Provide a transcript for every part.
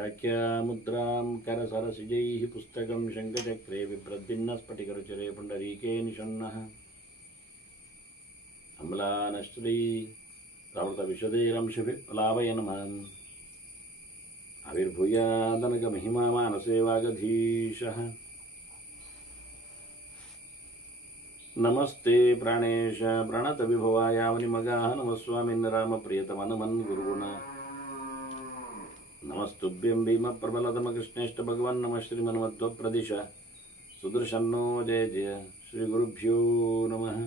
व्याख्यामुद्रां करसरसिजैः पुस्तकं शङ्खचक्रे बिभ्रद्भिन्नस्फटिकरुचिरे पुण्डरीके निषण्णः अम्लानश्री प्रवृतविशदैरंशभिप्लावय नमः आविर्भूयादनगमहिमा मानसे वागधीशः नमस्ते प्राणेश प्रणतविभवायावनिमगाः नमस्वामिन् रामप्रियतमनमन् गुरुगुण नमस्तुभ्यं भीमप्रबलतमकृष्णेष्ट भगवन् नमः श्रीमन्मध्वप्रदिश सुदर्शन्नो जय जय श्रीगुरुभ्यो नमः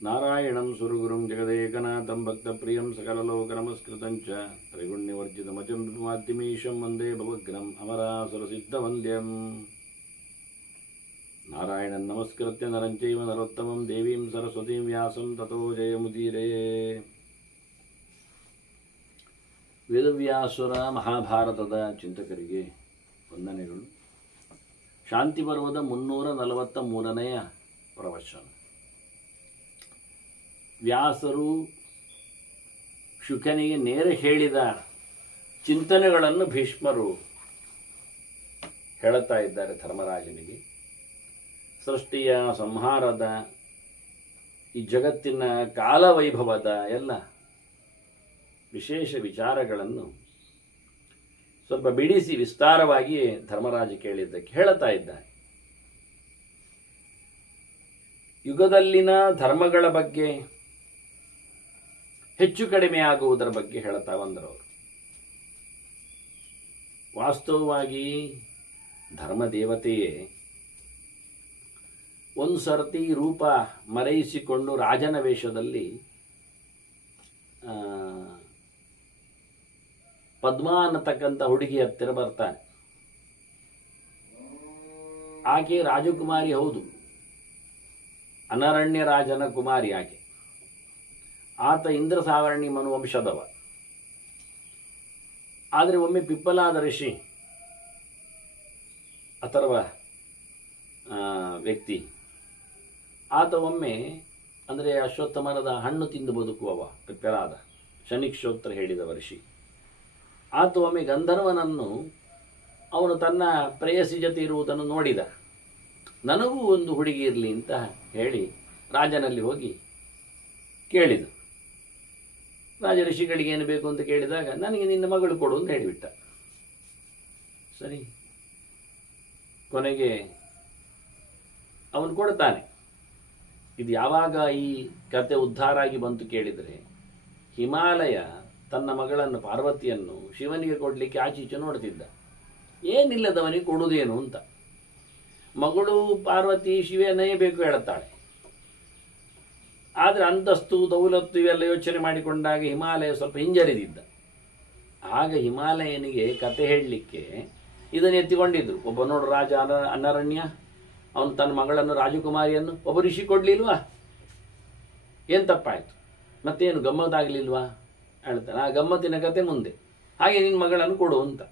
नारायणं सुरगुरुं जगदेकनाथं भक्तप्रियं सकललोकनमस्कृतं च त्रिगुण्यवर्जितमजं विमाद्यमीशं वन्दे भवग्रम् अमरासुरसिद्धवन्द्यम् नारायणं नमस्कृत्य नरं चैव नरोत्तमं देवीं सरस्वतीं व्यासं ततो जयमुदीरये ವೇದವ್ಯಾಸುರ ಮಹಾಭಾರತದ ಚಿಂತಕರಿಗೆ ವಂದನೆಗಳು. ಶಾಂತಿ ಪರ್ವದ 343ನೆಯ ಪ್ರವಚನ. ವ್ಯಾಸರು ಶುಕನಿಗೆ ನೇರ ಹೇಳಿದ ಚಿಂತನೆಗಳನ್ನು ಭೀಷ್ಮರು ಹೇಳುತ್ತಾ ಇದ್ದಾರೆ ಧರ್ಮರಾಜನಿಗೆ. ಸೃಷ್ಟಿಯ ಸಂಹಾರದ ಈ ಜಗತ್ತಿನ ಕಾಲವೈಭವದ ಎಲ್ಲ ವಿಶೇಷ ವಿಚಾರಗಳನ್ನು ಸ್ವಲ್ಪ ಬಿಡಿಸಿ ವಿಸ್ತಾರವಾಗಿ ಧರ್ಮರಾಜ ಕೇಳಿದ್ದಕ್ಕೆ ಹೇಳುತ್ತಾ ಇದ್ದಾರೆ. ಯುಗದಲ್ಲಿನ ಧರ್ಮಗಳ ಬಗ್ಗೆ ಹೆಚ್ಚು ಕಡಿಮೆ ಆಗುವುದರ ಬಗ್ಗೆ ಹೇಳುತ್ತಾ ಬಂದರವರು. ವಾಸ್ತವವಾಗಿ ಧರ್ಮದೇವತೆಯೇ ಒಂದು ಸರ್ತಿ ರೂಪ ಮರೆಯಿಸಿಕೊಂಡು ರಾಜನ ವೇಷದಲ್ಲಿ ಪದ್ಮ ಅನ್ನತಕ್ಕಂಥ ಹುಡುಗಿ ಹತ್ತಿರ ಬರ್ತಾನೆ. ಆಕೆ ರಾಜಕುಮಾರಿ ಹೌದು, ಅನರಣ್ಯ ರಾಜನ ಕುಮಾರಿ ಆಕೆ. ಆತ ಇಂದ್ರ ಸಾವರ್ಣಿ ಮನುವಂಶದವ. ಆದರೆ ಒಮ್ಮೆ ಪಿಪ್ಪಲಾದ ಋಷಿ ಅಥರ್ವ ವ್ಯಕ್ತಿ, ಆತ ಒಮ್ಮೆ ಅಂದರೆ ಅಶ್ವತ್ಥಮರದ ಹಣ್ಣು ತಿಂದು ಬದುಕುವವ ಪಿಪ್ಪಲಾದ ಶನಿಕ್ಷೋತ್ರ ಹೇಳಿದವ ಋಷಿ. ಆತ ಒಮ್ಮೆ ಗಂಧರ್ವನನ್ನು ಅವನು ತನ್ನ ಪ್ರೇಯಸಿ ಜೊತೆ ಇರುವುದನ್ನು ನೋಡಿದ. ನನಗೂ ಒಂದು ಹುಡುಗಿ ಇರಲಿ ಅಂತ ಹೇಳಿ ರಾಜನಲ್ಲಿ ಹೋಗಿ ಕೇಳಿದ. ರಾಜ ಋಷಿಗಳಿಗೆ ಏನು ಬೇಕು ಅಂತ ಕೇಳಿದಾಗ ನನಗೆ ನಿನ್ನ ಮಗಳು ಕೊಡು ಅಂತ ಹೇಳಿಬಿಟ್ಟ. ಸರಿ, ಕೊನೆಗೆ ಅವನು ಕೊಡ್ತಾನೆ. ಇದು ಯಾವಾಗ ಈ ಕತೆ ಉದ್ಧಾರ ಆಗಿ ಬಂತು ಕೇಳಿದರೆ, ಹಿಮಾಲಯ ತನ್ನ ಮಗಳನ್ನು ಪಾರ್ವತಿಯನ್ನು ಶಿವನಿಗೆ ಕೊಡಲಿಕ್ಕೆ ಆಚೀಚೆ ನೋಡ್ತಿದ್ದ. ಏನಿಲ್ಲದವನಿಗೆ ಕೊಡುವುದೇನು ಅಂತ. ಮಗಳು ಪಾರ್ವತಿ ಶಿವನೇ ಬೇಕು ಹೇಳುತ್ತಾಳೆ. ಆದರೆ ಅಂತಸ್ತು ದೌಲತ್ತು ಇವೆಲ್ಲ ಯೋಚನೆ ಮಾಡಿಕೊಂಡಾಗ ಹಿಮಾಲಯ ಸ್ವಲ್ಪ ಹಿಂಜರಿದಿದ್ದ. ಆಗ ಹಿಮಾಲಯನಿಗೆ ಕತೆ ಹೇಳಲಿಕ್ಕೆ ಇದನ್ನು ಎತ್ತಿಕೊಂಡಿದ್ರು. ಒಬ್ಬ ನೋಡು ರಾಜ ಅನರಣ್ಯ, ಅವನು ತನ್ನ ಮಗಳನ್ನು ರಾಜಕುಮಾರಿಯನ್ನು ಒಬ್ಬ ಋಷಿ ಕೊಡಲಿಲ್ವಾ? ಏನು ತಪ್ಪಾಯಿತು? ಮತ್ತೇನು ಗಮ್ಮತ್ತಾಗಲಿಲ್ವಾ ಹೇಳ್ತಾನೆ. ಆ ಗಮ್ಮತ್ತಿನ ಕತೆ ಮುಂದೆ. ಹಾಗೆ ನಿನ್ನ ಮಗಳನ್ನು ಕೊಡು ಅಂತ.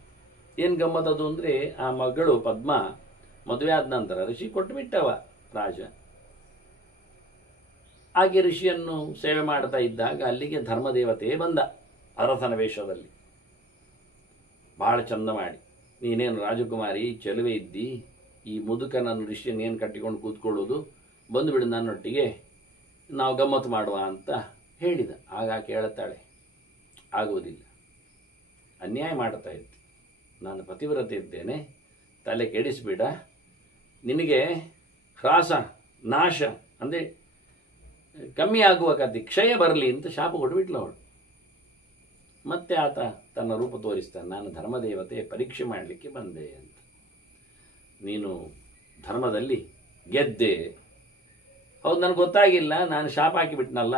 ಏನು ಗಮ್ಮತ್ತದು ಅಂದರೆ, ಆ ಮಗಳು ಪದ್ಮ ಮದುವೆ ಆದ ನಂತರ ಋಷಿ ಕೊಟ್ಟು ಬಿಟ್ಟವ ರಾಜ. ಹಾಗೆ ಋಷಿಯನ್ನು ಸೇವೆ ಮಾಡ್ತಾ ಇದ್ದಾಗ ಅಲ್ಲಿಗೆ ಧರ್ಮದೇವತೆ ಬಂದ ಅರಸನ ವೇಷದಲ್ಲಿ. ಭಾಳ ಚಂದ ಮಾಡಿ, ನೀನೇನು ರಾಜಕುಮಾರಿ ಚೆಲುವೆ ಇದ್ದಿ, ಈ ಮುದುಕನನ್ನು ಋಷಿಯನ್ನು ಏನು ಕಟ್ಟಿಕೊಂಡು ಕೂತ್ಕೊಳ್ಳೋದು, ಬಂದುಬಿಡು ನನ್ನೊಟ್ಟಿಗೆ, ನಾವು ಗಮ್ಮತ್ತು ಮಾಡುವ ಅಂತ ಹೇಳಿದ. ಆಗ ಕೇಳುತ್ತಾಳೆ, ಆಗುವುದಿಲ್ಲ, ಅನ್ಯಾಯ ಮಾಡ್ತಾ ಇದ್ದೆ, ನಾನು ಪತಿವ್ರತೆ ಇದ್ದೇನೆ, ತಲೆ ಕೆಡಿಸಿಬಿಡ, ನಿನಗೆ ಹ್ರಾಸ ನಾಶ ಅಂದರೆ ಕಮ್ಮಿ ಆಗುವ ಕತೆ, ಕ್ಷಯ ಬರಲಿ ಅಂತ ಶಾಪ ಕೊಟ್ಟುಬಿಟ್ಲು ಅವಳು. ಮತ್ತೆ ಆತ ತನ್ನ ರೂಪ ತೋರಿಸ್ತಾನೆ, ನಾನು ಧರ್ಮದೇವತೆ ಪರೀಕ್ಷೆ ಮಾಡಲಿಕ್ಕೆ ಬಂದೆ ಅಂತ. ನೀನು ಧರ್ಮದಲ್ಲಿ ಗೆದ್ದೆ, ಹೌದು ನನಗೆ ಗೊತ್ತಾಗಿಲ್ಲ, ನಾನು ಶಾಪ ಹಾಕಿಬಿಟ್ನಲ್ಲ.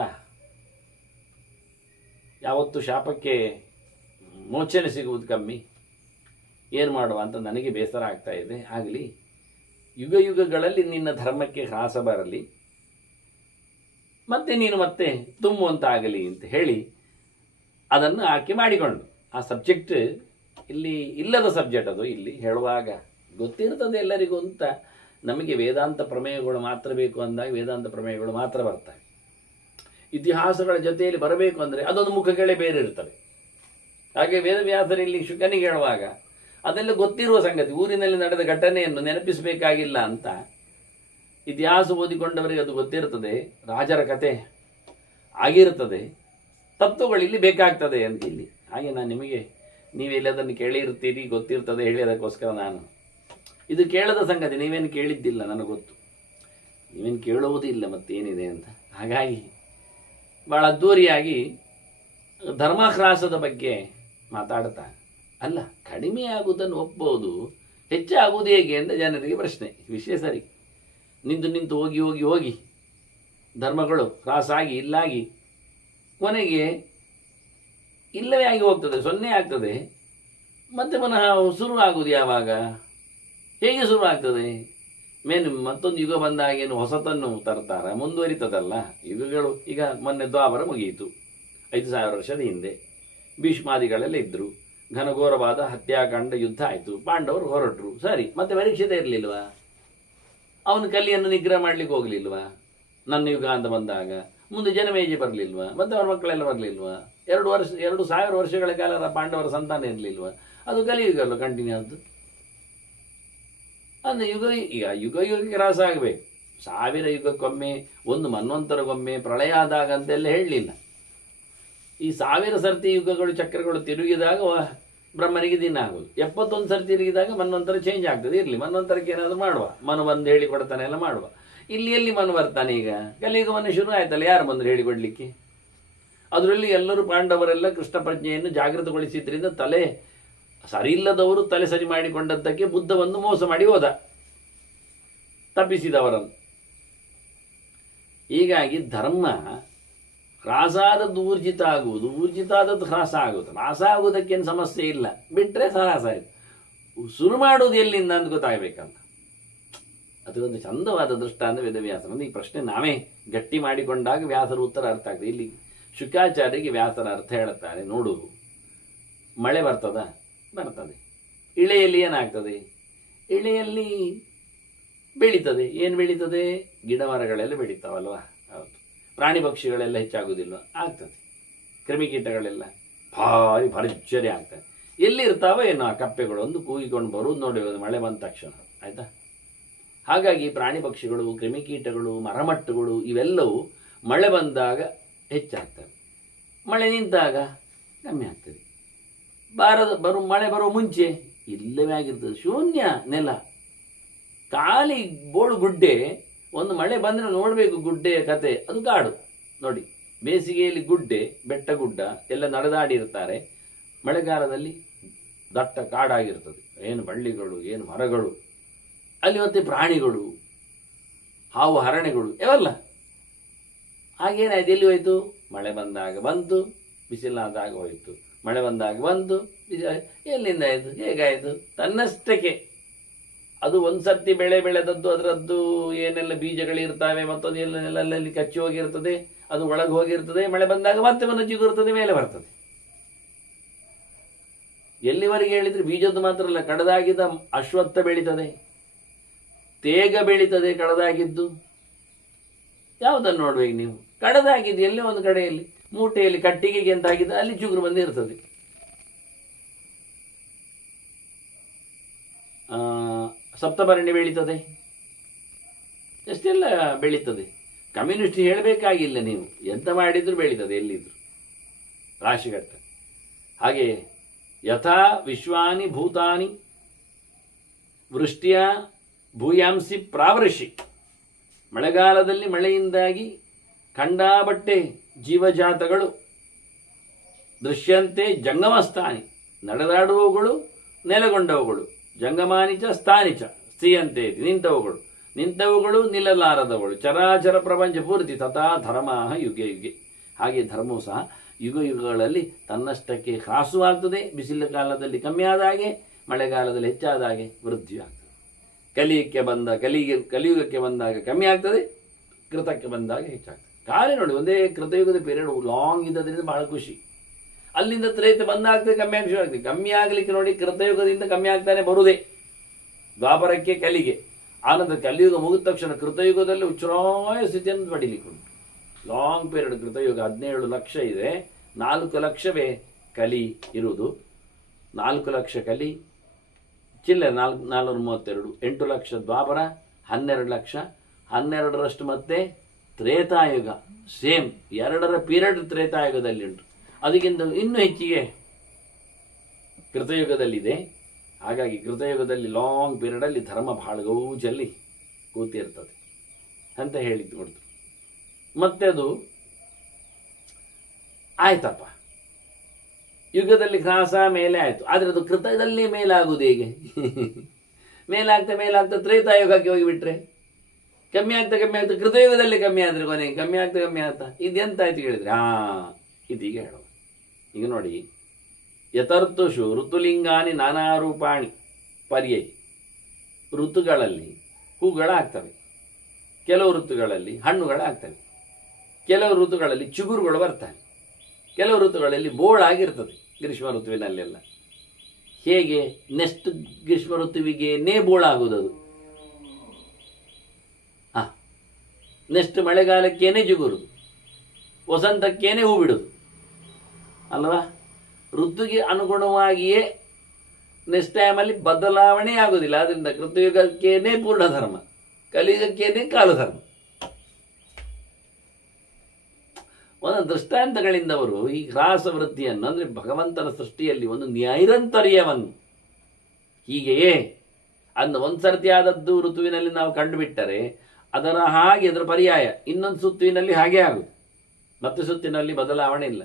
ಯಾವತ್ತು ಶಾಪಕ್ಕೆ ಮೋಚನೆ ಸಿಗುವುದು ಕಮ್ಮಿ, ಏನು ಮಾಡುವ ಅಂತ ನನಗೆ ಬೇಸರ ಆಗ್ತಾ ಇದೆ. ಆಗಲಿ, ಯುಗ ಯುಗಗಳಲ್ಲಿ ನಿನ್ನ ಧರ್ಮಕ್ಕೆ ಹ್ರಾಸ ಬರಲಿ, ಮತ್ತೆ ನೀನು ಮತ್ತೆ ತುಂಬುವಂತಾಗಲಿ ಅಂತ ಹೇಳಿ ಅದನ್ನು ಆಕೆ ಮಾಡಿಕೊಂಡು. ಆ ಸಬ್ಜೆಕ್ಟ್ ಇಲ್ಲಿ ಇಲ್ಲದ ಸಬ್ಜೆಕ್ಟ್, ಅದು ಇಲ್ಲಿ ಹೇಳುವಾಗ ಗೊತ್ತಿರ್ತದೆ ಎಲ್ಲರಿಗೂ ಅಂತ. ನಮಗೆ ವೇದಾಂತ ಪ್ರಮೇಯಗಳು ಮಾತ್ರ ಬೇಕು ಅಂದಾಗ ವೇದಾಂತ ಪ್ರಮೇಯಗಳು ಮಾತ್ರ ಬರ್ತವೆ. ಇತಿಹಾಸಗಳ ಜೊತೆಯಲ್ಲಿ ಬರಬೇಕು ಅಂದರೆ ಅದೊಂದು ಮುಖಗಳೇ ಬೇರೆ ಇರ್ತವೆ. ಹಾಗೆ ವೇದವ್ಯಾಸರು ಇಲ್ಲಿ ಶುಕನಿಗೆ ಹೇಳುವಾಗ ಅದೆಲ್ಲ ಗೊತ್ತಿರುವ ಸಂಗತಿ, ಊರಿನಲ್ಲಿ ನಡೆದ ಘಟನೆಯನ್ನು ನೆನಪಿಸಬೇಕಾಗಿಲ್ಲ ಅಂತ. ಇತಿಹಾಸ ಓದಿಕೊಂಡವರಿಗೆ ಅದು ಗೊತ್ತಿರ್ತದೆ, ರಾಜರ ಕತೆ ಆಗಿರ್ತದೆ, ತತ್ವಗಳಿಲ್ಲಿ ಬೇಕಾಗ್ತದೆ ಅಂತ ಇಲ್ಲಿ. ಹಾಗೆ ನಾನು ನಿಮಗೆ ನೀವೆಲ್ಲಿ ಅದನ್ನು ಕೇಳಿರ್ತೀರಿ, ಗೊತ್ತಿರ್ತದೆ ಹೇಳಿ ಅದಕ್ಕೋಸ್ಕರ ನಾನು ಇದು ಕೇಳದ ಸಂಗತಿ, ನೀವೇನು ಕೇಳಿದ್ದಿಲ್ಲ ನನಗೆ ಗೊತ್ತು, ನೀವೇನು ಕೇಳುವುದಿಲ್ಲ ಮತ್ತೇನಿದೆ ಅಂತ. ಹಾಗಾಗಿ ಭಾಳ ಅದ್ದೂರಿಯಾಗಿ ಧರ್ಮಹ್ರಾಸದ ಬಗ್ಗೆ ಮಾತಾಡ್ತಾ, ಅಲ್ಲ ಕಡಿಮೆ ಆಗುವುದನ್ನು ಒಪ್ಪಬಹುದು, ಹೆಚ್ಚಾಗುವುದು ಹೇಗೆ ಅಂತ ಜನರಿಗೆ ಪ್ರಶ್ನೆ. ವಿಷಯ ಸರಿ, ನಿಂತು ನಿಂತು ಹೋಗಿ ಹೋಗಿ ಹೋಗಿ ಧರ್ಮಗಳು ಹ್ರಾಸಾಗಿ ಇಲ್ಲಾಗಿ ಕೊನೆಗೆ ಇಲ್ಲವೇ ಆಗಿ ಹೋಗ್ತದೆ, ಸೊನ್ನೆ ಆಗ್ತದೆ. ಮತ್ತೆ ಪುನಃ ಶುರು ಆಗುವುದು ಯಾವಾಗ, ಹೇಗೆ ಶುರು ಆಗ್ತದೆ? ಮೇನ್ ಮತ್ತೊಂದು ಯುಗ ಬಂದಾಗೇನು ಹೊಸತನ್ನು ತರ್ತಾರ, ಮುಂದುವರಿತದಲ್ಲ ಯುಗಗಳು. ಈಗ ಮೊನ್ನೆ ದ್ವಾಪರ ಮುಗಿಯಿತು, 5000 ವರ್ಷದ ಹಿಂದೆ ಭೀಷ್ಮಾದಿಗಳೆಲ್ಲ ಇದ್ದರು, ಘನಘೋರವಾದ ಹತ್ಯಾಕಾಂಡ ಯುದ್ಧ ಆಯಿತು, ಪಾಂಡವರು ಹೊರಟರು, ಸರಿ. ಮತ್ತೆ ಪರೀಕ್ಷಿತ ಇರಲಿಲ್ವಾ? ಅವನು ಕಲಿಯನ್ನು ನಿಗ್ರಹ ಮಾಡ್ಲಿಕ್ಕೆ ಹೋಗ್ಲಿಲ್ವಾ? ನನ್ನ ಯುಗ ಅಂತ ಬಂದಾಗ ಮುಂದೆ ಜನಮೇಜೆ ಬರಲಿಲ್ವಾ? ಮತ್ತೆ ಅವರ ಮಕ್ಕಳೆಲ್ಲ ಬರಲಿಲ್ವಾ? 2000 ವರ್ಷಗಳ ಕಾಲ ಪಾಂಡವರ ಸಂತಾನ ಇರಲಿಲ್ವಾ? ಅದು ಕಲಿಯುಗಲ್ಲ ಕಂಟಿನ್ಯೂ ಆದ್ದು. ಅಂದರೆ ಯುಗ ಯುಗಕ್ಕೆ ರಾಸ ಆಗಬೇಕು. 1000 ಯುಗಕ್ಕೊಮ್ಮೆ, ಒಂದು ಮನ್ವಂತರಗೊಮ್ಮೆ, ಪ್ರಳಯ ಆದಾಗ ಅಂತೆಲ್ಲ ಹೇಳಲಿಲ್ಲ. ಈ 1000 ಸರ್ತಿ ಯುಗಗಳು ಚಕ್ರಗಳು ತಿರುಗಿದಾಗ ಬ್ರಹ್ಮನಿಗೆ ದಿನ ಆಗೋದು. 71 ಸರ್ತಿ ತಿರುಗಿದಾಗ ಮನ್ವಂತರ ಚೇಂಜ್ ಆಗ್ತದೆ. ಇರಲಿ, ಮನ್ವಂತರಕ್ಕೆ ಏನಾದರೂ ಮಾಡುವ, ಮನು ಬಂದು ಹೇಳಿಕೊಡ್ತಾನೆ ಎಲ್ಲ ಮಾಡುವ. ಇಲ್ಲಿ ಎಲ್ಲಿ ಮನು ಬರ್ತಾನೆ? ಈಗ ಕಲಿಯುಗವನ್ನು ಶುರು ಆಯ್ತಲ್ಲ, ಯಾರು ಬಂದರು ಹೇಳಿಕೊಡ್ಲಿಕ್ಕೆ? ಅದರಲ್ಲಿ ಎಲ್ಲರೂ ಪಾಂಡವರೆಲ್ಲ ಕೃಷ್ಣ ಪ್ರಜ್ಞೆಯನ್ನು ಜಾಗೃತಗೊಳಿಸಿದ್ರಿಂದ ತಲೆ ಸರಿ ಇಲ್ಲದವರು ತಲೆ ಸರಿ ಮಾಡಿಕೊಂಡದ್ದಕ್ಕೆ ಬುದ್ಧವನ್ನು ಮೋಸ ಮಾಡಿ ಹೋದ, ತಪ್ಪಿಸಿದವರನ್ನು. ಹೀಗಾಗಿ ಧರ್ಮ ಹ್ರಾಸಾದದ್ದು ಊರ್ಜಿತ ಆಗುವುದು, ಊರ್ಜಿತ ಆದದ್ದು ಹ್ರಾಸ ಆಗುವುದು. ಹ್ರಾಸ ಆಗುವುದಕ್ಕೇನು ಸಮಸ್ಯೆ ಇಲ್ಲ, ಬಿಟ್ಟರೆ ಹ್ರಾಸ ಆಯಿತು. ಶುರು ಮಾಡುವುದು ಎಲ್ಲಿಂದ ಅಂತ ಗೊತ್ತಾಗಬೇಕಂತ. ಅದು ಒಂದು ಚಂದವಾದ ದೃಷ್ಟಾಂತ ವೇದವ್ಯಾಸರ. ಈ ಪ್ರಶ್ನೆ ನಾವೇ ಗಟ್ಟಿ ಮಾಡಿಕೊಂಡಾಗ ವ್ಯಾಸರ ಉತ್ತರ ಅರ್ಥ ಆಗ್ತದೆ. ಇಲ್ಲಿ ಶುಕಾಚಾರ್ಯರಿಗೆ ವ್ಯಾಸರ ಅರ್ಥ ಹೇಳುತ್ತಾರೆ. ನೋಡು, ಮಳೆ ಬರ್ತದ? ಬರ್ತದೆ. ಇಳೆಯಲ್ಲಿ ಏನಾಗ್ತದೆ? ಇಳೆಯಲ್ಲಿ ಬೆಳೀತದೆ. ಏನು ಬೆಳೀತದೆ? ಗಿಡ ಮರಗಳೆಲ್ಲ ಬೆಳೀತಾವಲ್ವ? ಹೌದು. ಪ್ರಾಣಿ ಪಕ್ಷಿಗಳೆಲ್ಲ ಹೆಚ್ಚಾಗುವುದಿಲ್ವ? ಆಗ್ತದೆ. ಕ್ರಿಮಿಕೀಟಗಳೆಲ್ಲ ಭಾರಿ ಭರ್ಜರಿ ಆಗ್ತದೆ. ಎಲ್ಲಿರ್ತಾವೋ ಏನೋ ಆ ಕಪ್ಪೆಗಳು ಒಂದು ಕೂಗಿಕೊಂಡು ಬರುವುದು ನೋಡಿ ಮಳೆ ಬಂದ ತಕ್ಷಣ, ಆಯಿತಾ? ಹಾಗಾಗಿ ಪ್ರಾಣಿ ಪಕ್ಷಿಗಳು, ಕ್ರಿಮಿಕೀಟಗಳು, ಮರಮಟ್ಟುಗಳು ಇವೆಲ್ಲವೂ ಮಳೆ ಬಂದಾಗ ಹೆಚ್ಚಾಗ್ತವೆ, ಮಳೆ ನಿಂತಾಗ ಕಮ್ಮಿ ಆಗ್ತದೆ. ಮಳೆ ಬರೋ ಮುಂಚೆ ಇಲ್ಲವೇ ಆಗಿರ್ತದೆ, ಶೂನ್ಯ ನೆಲ, ಖಾಲಿ ಬೋಳು ಗುಡ್ಡೆ. ಒಂದು ಮಳೆ ಬಂದರೆ ನೋಡಬೇಕು ಗುಡ್ಡೆಯ ಕತೆ, ಅದು ಕಾಡು ನೋಡಿ. ಬೇಸಿಗೆಯಲ್ಲಿ ಗುಡ್ಡೆ, ಬೆಟ್ಟ ಗುಡ್ಡ ಎಲ್ಲ ನಡೆದಾಡಿರ್ತಾರೆ, ಮಳೆಗಾಲದಲ್ಲಿ ದಟ್ಟ ಕಾಡಾಗಿರ್ತದೆ. ಏನು ಬಳ್ಳಿಗಳು, ಏನು ಮರಗಳು, ಅಲ್ಲಿ ಮತ್ತೆ ಪ್ರಾಣಿಗಳು, ಹಾವು ಹರಣೆಗಳು ಇವೆಲ್ಲ. ಹಾಗೇನಾಯ್ತು? ಎಲ್ಲಿ ಹೋಯ್ತು? ಮಳೆ ಬಂದಾಗ ಬಂತು, ಬಿಸಿಲಾದಾಗ ಹೋಯಿತು. ಮಳೆ ಬಂದಾಗ ಬಂತು, ಎಲ್ಲಿಂದ ಆಯಿತು? ಹೇಗಾಯಿತು? ತನ್ನಷ್ಟಕ್ಕೆ ಅದು ಒಂದು ಸರ್ತಿ ಬೆಳೆ ಬೆಳೆದದ್ದು, ಅದರದ್ದು ಏನೆಲ್ಲ ಬೀಜಗಳಿರ್ತವೆ, ಮತ್ತೊಂದು ಎಲ್ಲೆಲ್ಲಿ ಕಚ್ಚಿ ಹೋಗಿರ್ತದೆ, ಅದು ಒಳಗೆ ಹೋಗಿರ್ತದೆ. ಮಳೆ ಬಂದಾಗ ಮತ್ತೆ ಒಂದು ಚಿಗುರ್ತದೆ, ಮೇಲೆ ಬರ್ತದೆ. ಎಲ್ಲಿವರೆಗೆ ಹೇಳಿದ್ರೆ ಬೀಜದ್ದು ಮಾತ್ರ ಅಲ್ಲ, ಕಡದಾಗಿದ್ದ ಅಶ್ವತ್ಥ ಬೆಳೀತದೆ, ತೇಗ ಬೆಳೀತದೆ. ಕಡದಾಗಿದ್ದು ಯಾವುದನ್ನು ನೋಡ್ಬೇಕು ನೀವು? ಕಡದಾಗಿದ್ದು ಎಲ್ಲೇ ಒಂದು ಕಡೆಯಲ್ಲಿ ಮೂಟೆಯಲ್ಲಿ ಕಟ್ಟಿಗೆಗೆ ಎಂತಾಗಿದ್ದು ಅಲ್ಲಿ ಚಿಗುರು ಬಂದಿರ್ತದೆ. ಸಪ್ತಭರಣಿ ಬೆಳೀತದೆ, ಎಷ್ಟೆಲ್ಲ ಬೆಳೀತದೆ. ಕಮ್ಯುನಿಸ್ಟ್ ಹೇಳಬೇಕಾಗಿಲ್ಲ, ನೀವು ಎಂತ ಮಾಡಿದ್ರು ಬೆಳೀತದೆ, ಎಲ್ಲಿದ್ರು ರಾಶಿಗಟ್ಟ. ಹಾಗೆ ಯಥಾ ವಿಶ್ವಾನಿ ಭೂತಾನಿ ವೃಷ್ಟಿಯ ಭೂಯಾಂಸಿ ಪ್ರಾವೃಷಿ. ಮಳೆಗಾಲದಲ್ಲಿ ಮಳೆಯಿಂದಾಗಿ ಖಂಡಾಬಟ್ಟೆ ಜೀವಜಾತಗಳು ದೃಶ್ಯಂತೆ ಜಂಗಮಸ್ಥಾನಿ, ನಡೆದಾಡುವವುಗಳು, ನೆಲೆಗೊಂಡವುಗಳು. ಜಂಗಮಾನಿಚ ಸ್ಥಾನಿಚ ಸ್ಥಿಯಂತೆ, ನಿಂತವುಗಳು ನಿಲ್ಲಲಾರದವಳು. ಚರಾಚರ ಪ್ರಪಂಚ ಪೂರ್ತಿ ತಥಾ ಧರ್ಮ ಯುಗೆ ಯುಗೆ. ಹಾಗೆ ಧರ್ಮವು ಸಹ ಯುಗ ಯುಗಗಳಲ್ಲಿ ತನ್ನಷ್ಟಕ್ಕೆ ಹ್ರಾಸವಾಗ್ತದೆ. ಬಿಸಿಲು ಕಾಲದಲ್ಲಿ ಕಮ್ಮಿ ಆದ ಹಾಗೆ, ಮಳೆಗಾಲದಲ್ಲಿ ಹೆಚ್ಚಾದ ಹಾಗೆ ವೃದ್ಧಿ ಆಗ್ತದೆ. ಕಲಿಯುಗಕ್ಕೆ ಬಂದಾಗ ಕಮ್ಮಿ ಆಗ್ತದೆ, ಕೃತಕ್ಕೆ ಬಂದಾಗ ಹೆಚ್ಚಾಗ್ತದೆ. ಖಾಲಿ ನೋಡಿ, ಒಂದೇ ಕೃತಯುಗದ ಪೀರಿಯಡ್ ಲಾಂಗ್ ಇದ್ದದ್ರಿಂದ ಬಹಳ ಖುಷಿ. ಅಲ್ಲಿಂದ ತ್ರೇತ ಬಂದಾಗ್ತದೆ, ಕಮ್ಮಿ ಆಗಿ ಶುರು ಆಗ್ತದೆ. ಕಮ್ಮಿ ಆಗಲಿಕ್ಕೆ ನೋಡಿ ಕೃತಯುಗದಿಂದ ಕಮ್ಮಿ ಆಗ್ತಾನೆ ಬರುವುದೇ. ದ್ವಾಪರಕ್ಕೆ ಕಲಿಗೆ, ಆನಂತರ ಕಲಿಯುಗ ಮುಗಿದ ತಕ್ಷಣ ಕೃತಯುಗದಲ್ಲಿ ಉಚ್ಛ್ರಾಯ ಸ್ಥಿತಿಯನ್ನು ಪಡೀಲಿಕ್ಕೆ ಉಂಟು. ಲಾಂಗ್ ಪೀರಿಯಡ್ ಕೃತಯುಗ 17 ಲಕ್ಷ ಇದೆ, 4 ಲಕ್ಷವೇ ಕಲಿ ಇರುವುದು, 4 ಲಕ್ಷ ಕಲಿ ಚಿಲ್ಲರೆ 432, 8 ಲಕ್ಷ ದ್ವಾಪರ, 12 ಲಕ್ಷ, 12ರಷ್ಟು ಮತ್ತೆ ತ್ರೇತಾಯುಗ. ಸೇಮ್ 2ರ ಪೀರಿಯಡ್ ತ್ರೇತಾಯುಗದಲ್ಲಿ ಉಂಟು, ಅದಕ್ಕಿಂತ ಇನ್ನೂ ಹೆಚ್ಚಿಗೆ ಕೃತಯುಗದಲ್ಲಿದೆ. ಹಾಗಾಗಿ ಕೃತಯುಗದಲ್ಲಿ ಲಾಂಗ್ ಪೀರಿಯಡಲ್ಲಿ ಧರ್ಮ ಬಹಳ ಗೌಜಲ್ಲಿ ಕೂತಿರ್ತದೆ ಅಂತ ಹೇಳಿದ್ದು ಕೊಡ್ತು. ಮತ್ತೆ ಅದು ಆಯ್ತಪ್ಪ, ಯುಗದಲ್ಲಿ ಕ್ರಾಸ ಮೇಲೆ ಆಯಿತು, ಆದರೆ ಅದು ಕೃತದಲ್ಲಿ ಮೇಲಾಗುವುದು ಹೇಗೆ? ಮೇಲಾಗ್ತಾ ತ್ರೇತಾಯುಗಕ್ಕೆ ಹೋಗಿಬಿಟ್ರೆ ಕಮ್ಮಿ ಆಗ್ತಾ ಕೃತಯುಗದಲ್ಲಿ ಕಮ್ಮಿ ಆದರೆ ಕೊನೆಗೆ ಕಮ್ಮಿ ಆಗ್ತಾ ಇದೆಂತಾಯ್ತು ಹೇಳಿದ್ರೆ ಇದೀಗ ಹೇಳುವ. ಈಗ ನೋಡಿ, ಯಥಾರ್ಥುಷು ಋತುಲಿಂಗಾನಿ ನಾನಾರೂಪಾಣಿ ಪರ್ಯಯ. ಋತುಗಳಲ್ಲಿ ಹೂಗಳಾಗ್ತವೆ, ಕೆಲವು ಋತುಗಳಲ್ಲಿ ಹಣ್ಣುಗಳಾಗ್ತವೆ, ಕೆಲವು ಋತುಗಳಲ್ಲಿ ಚಿಗುರುಗಳು ಬರ್ತವೆ, ಕೆಲವು ಋತುಗಳಲ್ಲಿ ಬೋಳಾಗಿರ್ತದೆ. ಗ್ರೀಷ್ಮ ಋತುವಿನಲ್ಲೆಲ್ಲ ಹೇಗೆ? ನೆಕ್ಸ್ಟ್ ಗ್ರೀಷ್ಮ ಋತುವಿಗೇನೇ ಬೋಳಾಗುವುದು, ನೆಕ್ಸ್ಟ್ ಮಳೆಗಾಲಕ್ಕೇನೆ ಚಿಗುರುದು, ವಸಂತಕ್ಕೇನೆ ಹೂ ಬಿಡುದು ಅಲ್ವಾ? ಋತುಗೆ ಅನುಗುಣವಾಗಿಯೇ ನೆಕ್ಸ್ಟ್ ಟೈಮಲ್ಲಿ ಬದಲಾವಣೆ ಆಗುವುದಿಲ್ಲ. ಆದ್ದರಿಂದ ಕೃತಯುಗಕ್ಕೇನೆ ಪೂರ್ಣ ಧರ್ಮ, ಕಲಿಯುಗಕ್ಕೇನೆ ಕಾಲಧರ್ಮ. ಒಂದು ದೃಷ್ಟಾಂತಗಳಿಂದ ಅವರು ಈ ಹ್ರಾಸ ವೃತ್ತಿಯನ್ನು, ಅಂದರೆ ಭಗವಂತನ ಸೃಷ್ಟಿಯಲ್ಲಿ ಒಂದು ನೈರಂತರ್ಯವನ್ನು, ಹೀಗೆಯೇ ಅದನ್ನು ಒಂದು ಸರ್ತಿ ಆದದ್ದು ಋತುವಿನಲ್ಲಿ ನಾವು ಕಂಡುಬಿಟ್ಟರೆ ಅದರ ಹಾಗೆ ಅದರ ಪರ್ಯಾಯ ಇನ್ನೊಂದು ಸುತ್ತಿನಲ್ಲಿ ಹಾಗೆ ಆಗುದು, ಮತ್ತೆ ಸುತ್ತಿನಲ್ಲಿ ಬದಲಾವಣೆ ಇಲ್ಲ.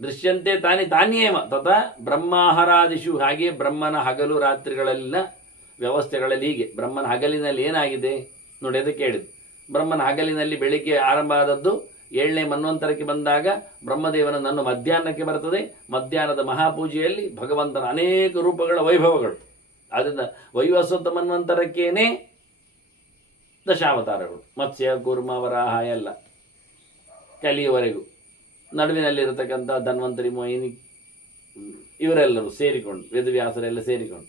ದೃಶ್ಯಂತೆ ತಾನಿಯೇವ ತಥಾ ಬ್ರಹ್ಮಾಹರಾದಿಷು. ಹಾಗೆ ಬ್ರಹ್ಮನ ಹಗಲು ರಾತ್ರಿಗಳಲ್ಲಿನ ವ್ಯವಸ್ಥೆಗಳಲ್ಲಿ ಹೀಗೆ. ಬ್ರಹ್ಮನ ಹಗಲಿನಲ್ಲಿ ಏನಾಗಿದೆ ನೋಡಿ, ಅದಕ್ಕೆ ಹೇಳಿದ್ದು. ಬ್ರಹ್ಮನ ಹಗಲಿನಲ್ಲಿ ಬೆಳಿಗ್ಗೆ ಆರಂಭ ಆದದ್ದು 7ನೇ ಮನ್ವಂತರಕ್ಕೆ ಬಂದಾಗ ಬ್ರಹ್ಮದೇವನ ನನ್ನ ಮಧ್ಯಾಹ್ನಕ್ಕೆ ಬರ್ತದೆ. ಮಧ್ಯಾಹ್ನದ ಮಹಾಪೂಜೆಯಲ್ಲಿ ಭಗವಂತನ ಅನೇಕ ರೂಪಗಳ ವೈಭವಗಳು. ಆದ್ದರಿಂದ ವೈವಸ್ವತ ಮನ್ವಂತರಕ್ಕೇನೆ ದಶಾವತಾರಗಳು, ಮತ್ಸ್ಯ ಕೂರ್ಮ ವರಾಹ ಎಲ್ಲ ಕಲಿಯವರೆಗೂ. ನಡುವಿನಲ್ಲಿರತಕ್ಕಂಥ ಧನ್ವಂತರಿ ಮೋಹಿನಿ ಇವರೆಲ್ಲರೂ ಸೇರಿಕೊಂಡು, ವೇದವ್ಯಾಸರೆಲ್ಲ ಸೇರಿಕೊಂಡು,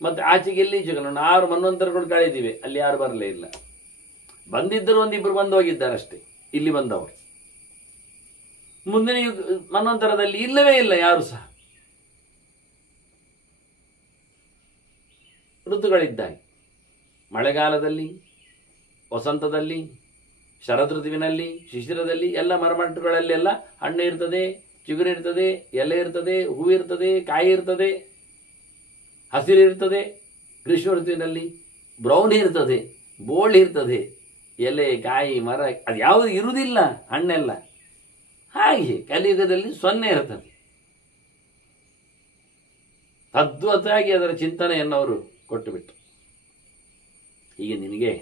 ಮತ್ತೆ ಆಚೆಗೆ ಇಲ್ಲಿ ಈಚೆಗೆ 6 ಮನ್ವಂತರಗಳು ಕಳೆದಿವೆ, ಅಲ್ಲಿ ಯಾರು ಬರಲೇ ಇಲ್ಲ. ಬಂದಿದ್ದರು ಒಂದಿಬ್ಬರು ಬಂದು ಹೋಗಿದ್ದಾರೆ ಅಷ್ಟೇ ಇಲ್ಲಿ ಬಂದವರು. ಮುಂದಿನ ಮನ್ವಂತರದಲ್ಲಿ ಇಲ್ಲವೇ ಇಲ್ಲ ಯಾರು ಸಹ. ಋತುಗಳಿದ್ದಾವೆ, ಮಳೆಗಾಲದಲ್ಲಿ, ವಸಂತದಲ್ಲಿ, ಶರದೃತುವಿನಲ್ಲಿ, ಶಿಶಿರದಲ್ಲಿ ಎಲ್ಲ ಮರಮಟ್ಟುಗಳಲ್ಲೆಲ್ಲ ಹಣ್ಣು ಇರ್ತದೆ, ಚಿಗುರು ಇರ್ತದೆ, ಎಲೆ ಇರ್ತದೆ, ಹೂ ಇರ್ತದೆ, ಕಾಯಿ ಇರ್ತದೆ, ಹಸಿರಿರ್ತದೆ. ಗ್ರೀಷ್ಮ ಋತುವಿನಲ್ಲಿ ಬ್ರೌನ್ ಇರ್ತದೆ, ಬೋಲ್ಡ್ ಇರ್ತದೆ, ಎಲೆ ಕಾಯಿ ಮರ ಅದು ಯಾವುದು ಇರುವುದಿಲ್ಲ, ಹಣ್ಣೆಲ್ಲ. ಹಾಗೆ ಕಲಿಯುಗದಲ್ಲಿ 0 ಇರ್ತದೆ. ತದ್ವತ್ತಾಗಿ ಅದರ ಚಿಂತನೆಯನ್ನು ಅವರು ಕೊಟ್ಟು ಬಿಟ್ಟರು. ಹೀಗೆ ನಿನಗೆ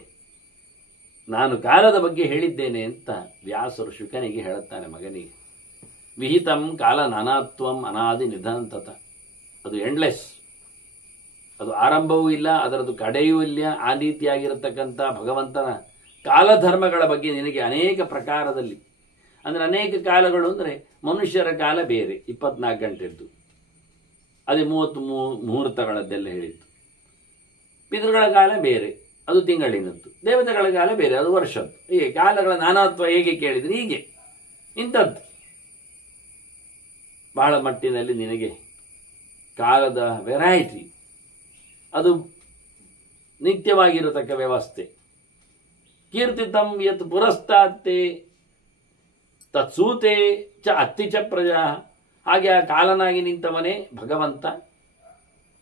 ನಾನು ಕಾಲದ ಬಗ್ಗೆ ಹೇಳಿದ್ದೇನೆ ಅಂತ ವ್ಯಾಸರು ಶುಕನಿಗೆ ಹೇಳುತ್ತಾನೆ, ಮಗನಿಗೆ. ವಿಹಿತಂ ಕಾಲ ನಾನಾತ್ವಂ ಅನಾದಿ ನಿಧಾಂತತ. ಅದು ಎಂಡ್ಲೆಸ್, ಅದು ಆರಂಭವೂ ಇಲ್ಲ, ಅದರದ್ದು ಕಡೆಯೂ ಇಲ್ಲ. ಆ ರೀತಿಯಾಗಿರತಕ್ಕಂಥ ಭಗವಂತನ ಕಾಲಧರ್ಮಗಳ ಬಗ್ಗೆ ನಿನಗೆ ಅನೇಕ ಪ್ರಕಾರದಲ್ಲಿ, ಅಂದರೆ ಅನೇಕ ಕಾಲಗಳು ಅಂದರೆ ಮನುಷ್ಯರ ಕಾಲ ಬೇರೆ 24 ಗಂಟೆದ್ದು, ಅದೇ 30 ಮುಹೂರ್ತಗಳದ್ದೆಲ್ಲ ಹೇಳಿತ್ತು. ಪಿತೃಗಳ ಕಾಲ ಬೇರೆ, ಅದು ತಿಂಗಳಿನದ್ದು. ದೇವತೆಗಳ ಕಾಲ ಬೇರೆ, ಅದು ವರ್ಷದ್ದು. ಹೀಗೆ ಕಾಲಗಳ ನಾನಾತ್ವ ಹೇಗೆ ಕೇಳಿದರೆ ಹೀಗೆ ಇಂಥದ್ದು ಬಹಳ ಮಟ್ಟಿನಲ್ಲಿ ನಿನಗೆ ಕಾಲದ ವೆರೈಟಿ, ಅದು ನಿತ್ಯವಾಗಿರತಕ್ಕ ವ್ಯವಸ್ಥೆ. ಕೀರ್ತಿತಂ ಯತ್ ಪುರಸ್ತಾತ್ತೆ ತತ್ಸೂತೆ ಚ ಅತ್ತಿ ಚ ಪ್ರಜಾ. ಹಾಗೆ ಆ ಕಾಲನಾಗಿ ನಿಂತವನೇ ಭಗವಂತ.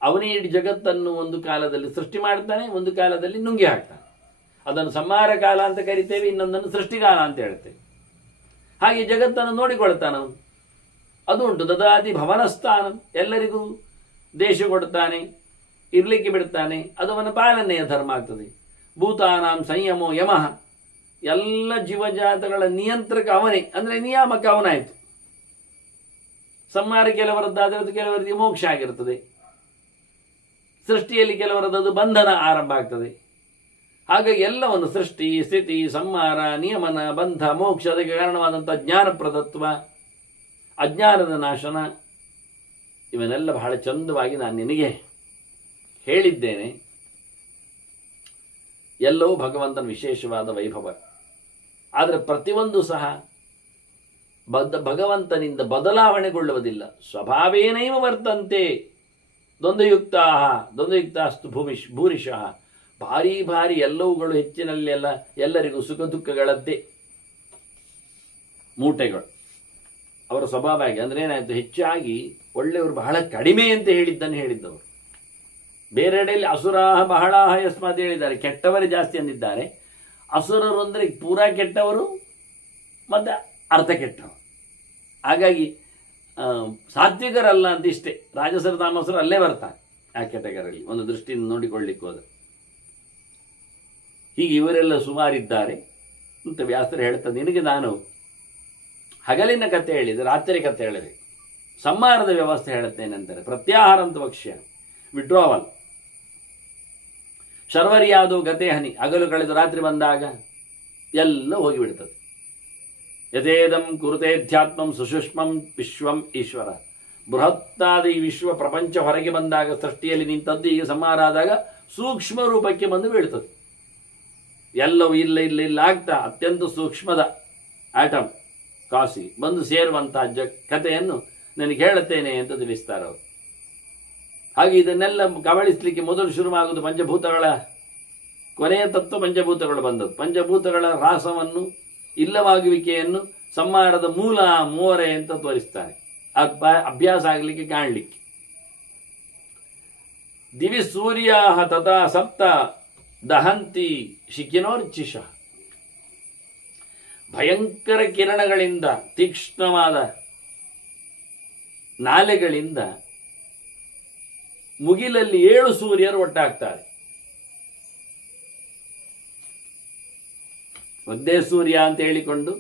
ಅವನೇ ಇಡೀ ಜಗತ್ತನ್ನು ಒಂದು ಕಾಲದಲ್ಲಿ ಸೃಷ್ಟಿ ಮಾಡ್ತಾನೆ, ಒಂದು ಕಾಲದಲ್ಲಿ ನುಂಗಿ ಹಾಕ್ತಾನೆ. ಅದನ್ನು ಸಂಹಾರ ಕಾಲ ಅಂತ ಕರಿತೇವೆ, ಇನ್ನೊಂದನ್ನು ಸೃಷ್ಟಿಕಾಲ ಅಂತ ಹೇಳ್ತೇವೆ. ಹಾಗೆ ಜಗತ್ತನ್ನು ನೋಡಿಕೊಳ್ತಾನೆ ಅವನು. ಅದು ಉಂಟು. ದದಾತಿ ಭವನಸ್ಥಾನ, ಎಲ್ಲರಿಗೂ ದೇಶ ಕೊಡ್ತಾನೆ, ಇರ್ಲಿಕ್ಕೆ ಬಿಡ್ತಾನೆ. ಅದು ಅವನ ಪಾಲನೆಯ ಧರ್ಮ ಆಗ್ತದೆ. ಭೂತಾನಾಂ ಸಂಯಮೋ ಯಮಃ, ಎಲ್ಲ ಜೀವಜಾತಗಳ ನಿಯಂತ್ರಕ ಅವನೇ, ಅಂದರೆ ನಿಯಾಮಕ ಅವನಾಯಿತು. ಸಂಹಾರ ಕೆಲವರದ್ದಾದರೆ ಅದು ಕೆಲವರಿಗೆ ಮೋಕ್ಷ ಆಗಿರ್ತದೆ. ಸೃಷ್ಟಿಯಲ್ಲಿ ಕೆಲವರದ್ದು ಬಂಧನ ಆರಂಭ ಆಗ್ತದೆ. ಹಾಗಾಗಿ ಎಲ್ಲವನ್ನು ಸೃಷ್ಟಿ, ಸ್ಥಿತಿ, ಸಂಹಾರ, ನಿಯಮನ, ಬಂಧ, ಮೋಕ್ಷ, ಅದಕ್ಕೆ ಕಾರಣವಾದಂಥ ಜ್ಞಾನಪ್ರದತ್ವ, ಅಜ್ಞಾನದ ನಾಶನ, ಇವನ್ನೆಲ್ಲ ಬಹಳ ಚಂದವಾಗಿ ನಾನು ನಿನಗೆ ಹೇಳಿದ್ದೇನೆ. ಎಲ್ಲವೂ ಭಗವಂತನ ವಿಶೇಷವಾದ ವೈಭವ. ಆದರೆ ಪ್ರತಿಯೊಂದು ಸಹ ಭಗವಂತನಿಂದ ಬದಲಾವಣೆಗೊಳ್ಳುವುದಿಲ್ಲ. ಸ್ವಭಾವೇನೈವ ವರ್ತಂತೆ ದ್ವಂದ್ವಯುಕ್ತಾಸ್ತು ಭೂರಿಶಃ. ಭಾರಿ ಭಾರಿ ಎಲ್ಲವುಗಳು ಹೆಚ್ಚಿನಲ್ಲೆಲ್ಲ ಎಲ್ಲರಿಗೂ ಸುಖ ದುಃಖಗಳದ್ದೇ ಮೂಟೆಗಳು ಅವರ ಸ್ವಭಾವ ಆಗಿ. ಅಂದ್ರೆ ಏನಾಯ್ತು, ಹೆಚ್ಚಾಗಿ ಒಳ್ಳೆಯವರು ಬಹಳ ಕಡಿಮೆ ಅಂತ ಹೇಳಿದ್ದವರು. ಬೇರೆಡೆಯಲ್ಲಿ ಅಸುರಾಹ ಬಹಳಾಹ ಯಸ್ಮಾತ್ ಹೇಳಿದ್ದಾರೆ, ಕೆಟ್ಟವರೇ ಜಾಸ್ತಿ ಅಂದಿದ್ದಾರೆ. ಅಸುರರು ಅಂದರೆ ಪೂರಾ ಕೆಟ್ಟವರು ಮತ್ತು ಅರ್ಧ ಕೆಟ್ಟವರು. ಹಾಗಾಗಿ ಸಾತ್ವಿಕರಲ್ಲ ಅಂತ ಇಷ್ಟೇ. ರಾಜಸರು ತಾಮಸರು ಅಲ್ಲೇ ಬರ್ತಾರೆ ಆ ಕೆಟಗರಲ್ಲಿ, ಒಂದು ದೃಷ್ಟಿಯಿಂದ ನೋಡಿಕೊಳ್ಳಿಕ್ಕೆ ಹೋದರೆ. ಹೀಗೆ ಇವರೆಲ್ಲ ಸುಮಾರಿದ್ದಾರೆ ಅಂತ ವ್ಯಾಸರು ಹೇಳ್ತಾರೆ. ನಿನಗೆ ನಾನು ಹಗಲಿನ ಕಥೆ ಹೇಳಿದೆ, ರಾತ್ರಿ ಕಥೆ ಹೇಳಬೇಕು. ಸಂಹಾರದ ವ್ಯವಸ್ಥೆ ಹೇಳುತ್ತೇನೆಂದರೆ ಪ್ರತ್ಯಾಹಾರ ಅಂತ ಭಕ್ಷ್ಯ, ವಿಡ್ರಾವಲ್. ಶರ್ವರಿಯಾದು ಗತೆ ಹನಿ, ಹಗಲು ಕಳೆದು ರಾತ್ರಿ ಬಂದಾಗ ಎಲ್ಲ ಹೋಗಿಬಿಡ್ತದೆ. ಯಥೇದಂ ಕುರುತೇಧ್ಯಾತ್ಮಂ ಸುಷುಷ್ಮಂ ವಿಶ್ವಂ ಈಶ್ವರ. ಬೃಹತ್ತಾದ ಈ ವಿಶ್ವ ಪ್ರಪಂಚ ಹೊರಗೆ ಬಂದಾಗ, ಸೃಷ್ಟಿಯಲ್ಲಿ ನಿಂತದ್ದು ಈಗ ಸಂಹಾರ ಆದಾಗ ಸೂಕ್ಷ್ಮ ರೂಪಕ್ಕೆ ಬಂದು ಬೀಳ್ತದೆ. ಎಲ್ಲವೂ ಇಲ್ಲ ಆಗ್ತಾ ಅತ್ಯಂತ ಸೂಕ್ಷ್ಮದ ಆಟಮ್ ಕಾಸಿ ಬಂದು ಸೇರುವಂತಹ ಕಥೆಯನ್ನು ನನಗೆ ಹೇಳುತ್ತೇನೆ ಅಂತ ತಿಳಿಸ್ತಾರೆ ಅವರು. ಹಾಗೆ ಇದನ್ನೆಲ್ಲ ಕಬಳಿಸಲಿಕ್ಕೆ ಮೊದಲು ಶುರುವಾಗುವುದು ಪಂಚಭೂತಗಳ ಕೊನೆಯ ತತ್ವ ಪಂಚಭೂತಗಳು ಬಂದದ್ದು. ಪಂಚಭೂತಗಳ ಹ್ರಾಸವನ್ನು, ಇಲ್ಲವಾಗುವಿಕೆಯನ್ನು ಸಂಹಾರದ ಮೂಲ ಮೂವರೆ ಅಂತ ತೋರಿಸ್ತಾರೆ. ಅಭ್ಯಾಸ ಆಗಲಿಕ್ಕೆ ಕಾಣಲಿಕ್ಕೆ. ದಿವಿ ಸೂರ್ಯ ತಥಾ ಸಪ್ತ ದಹಂತಿ ಶಿಖಿನೋರ್ಚಿಷ. ಭಯಂಕರ ಕಿರಣಗಳಿಂದ, ತೀಕ್ಷ್ಣವಾದ ನಾಲೆಗಳಿಂದ ಮುಗಿಲಲ್ಲಿ 7 ಸೂರ್ಯರು ಒಟ್ಟಾಗ್ತಾರೆ. ಒಂದೇ ಸೂರ್ಯ ಅಂತ ಹೇಳಿಕೊಂಡು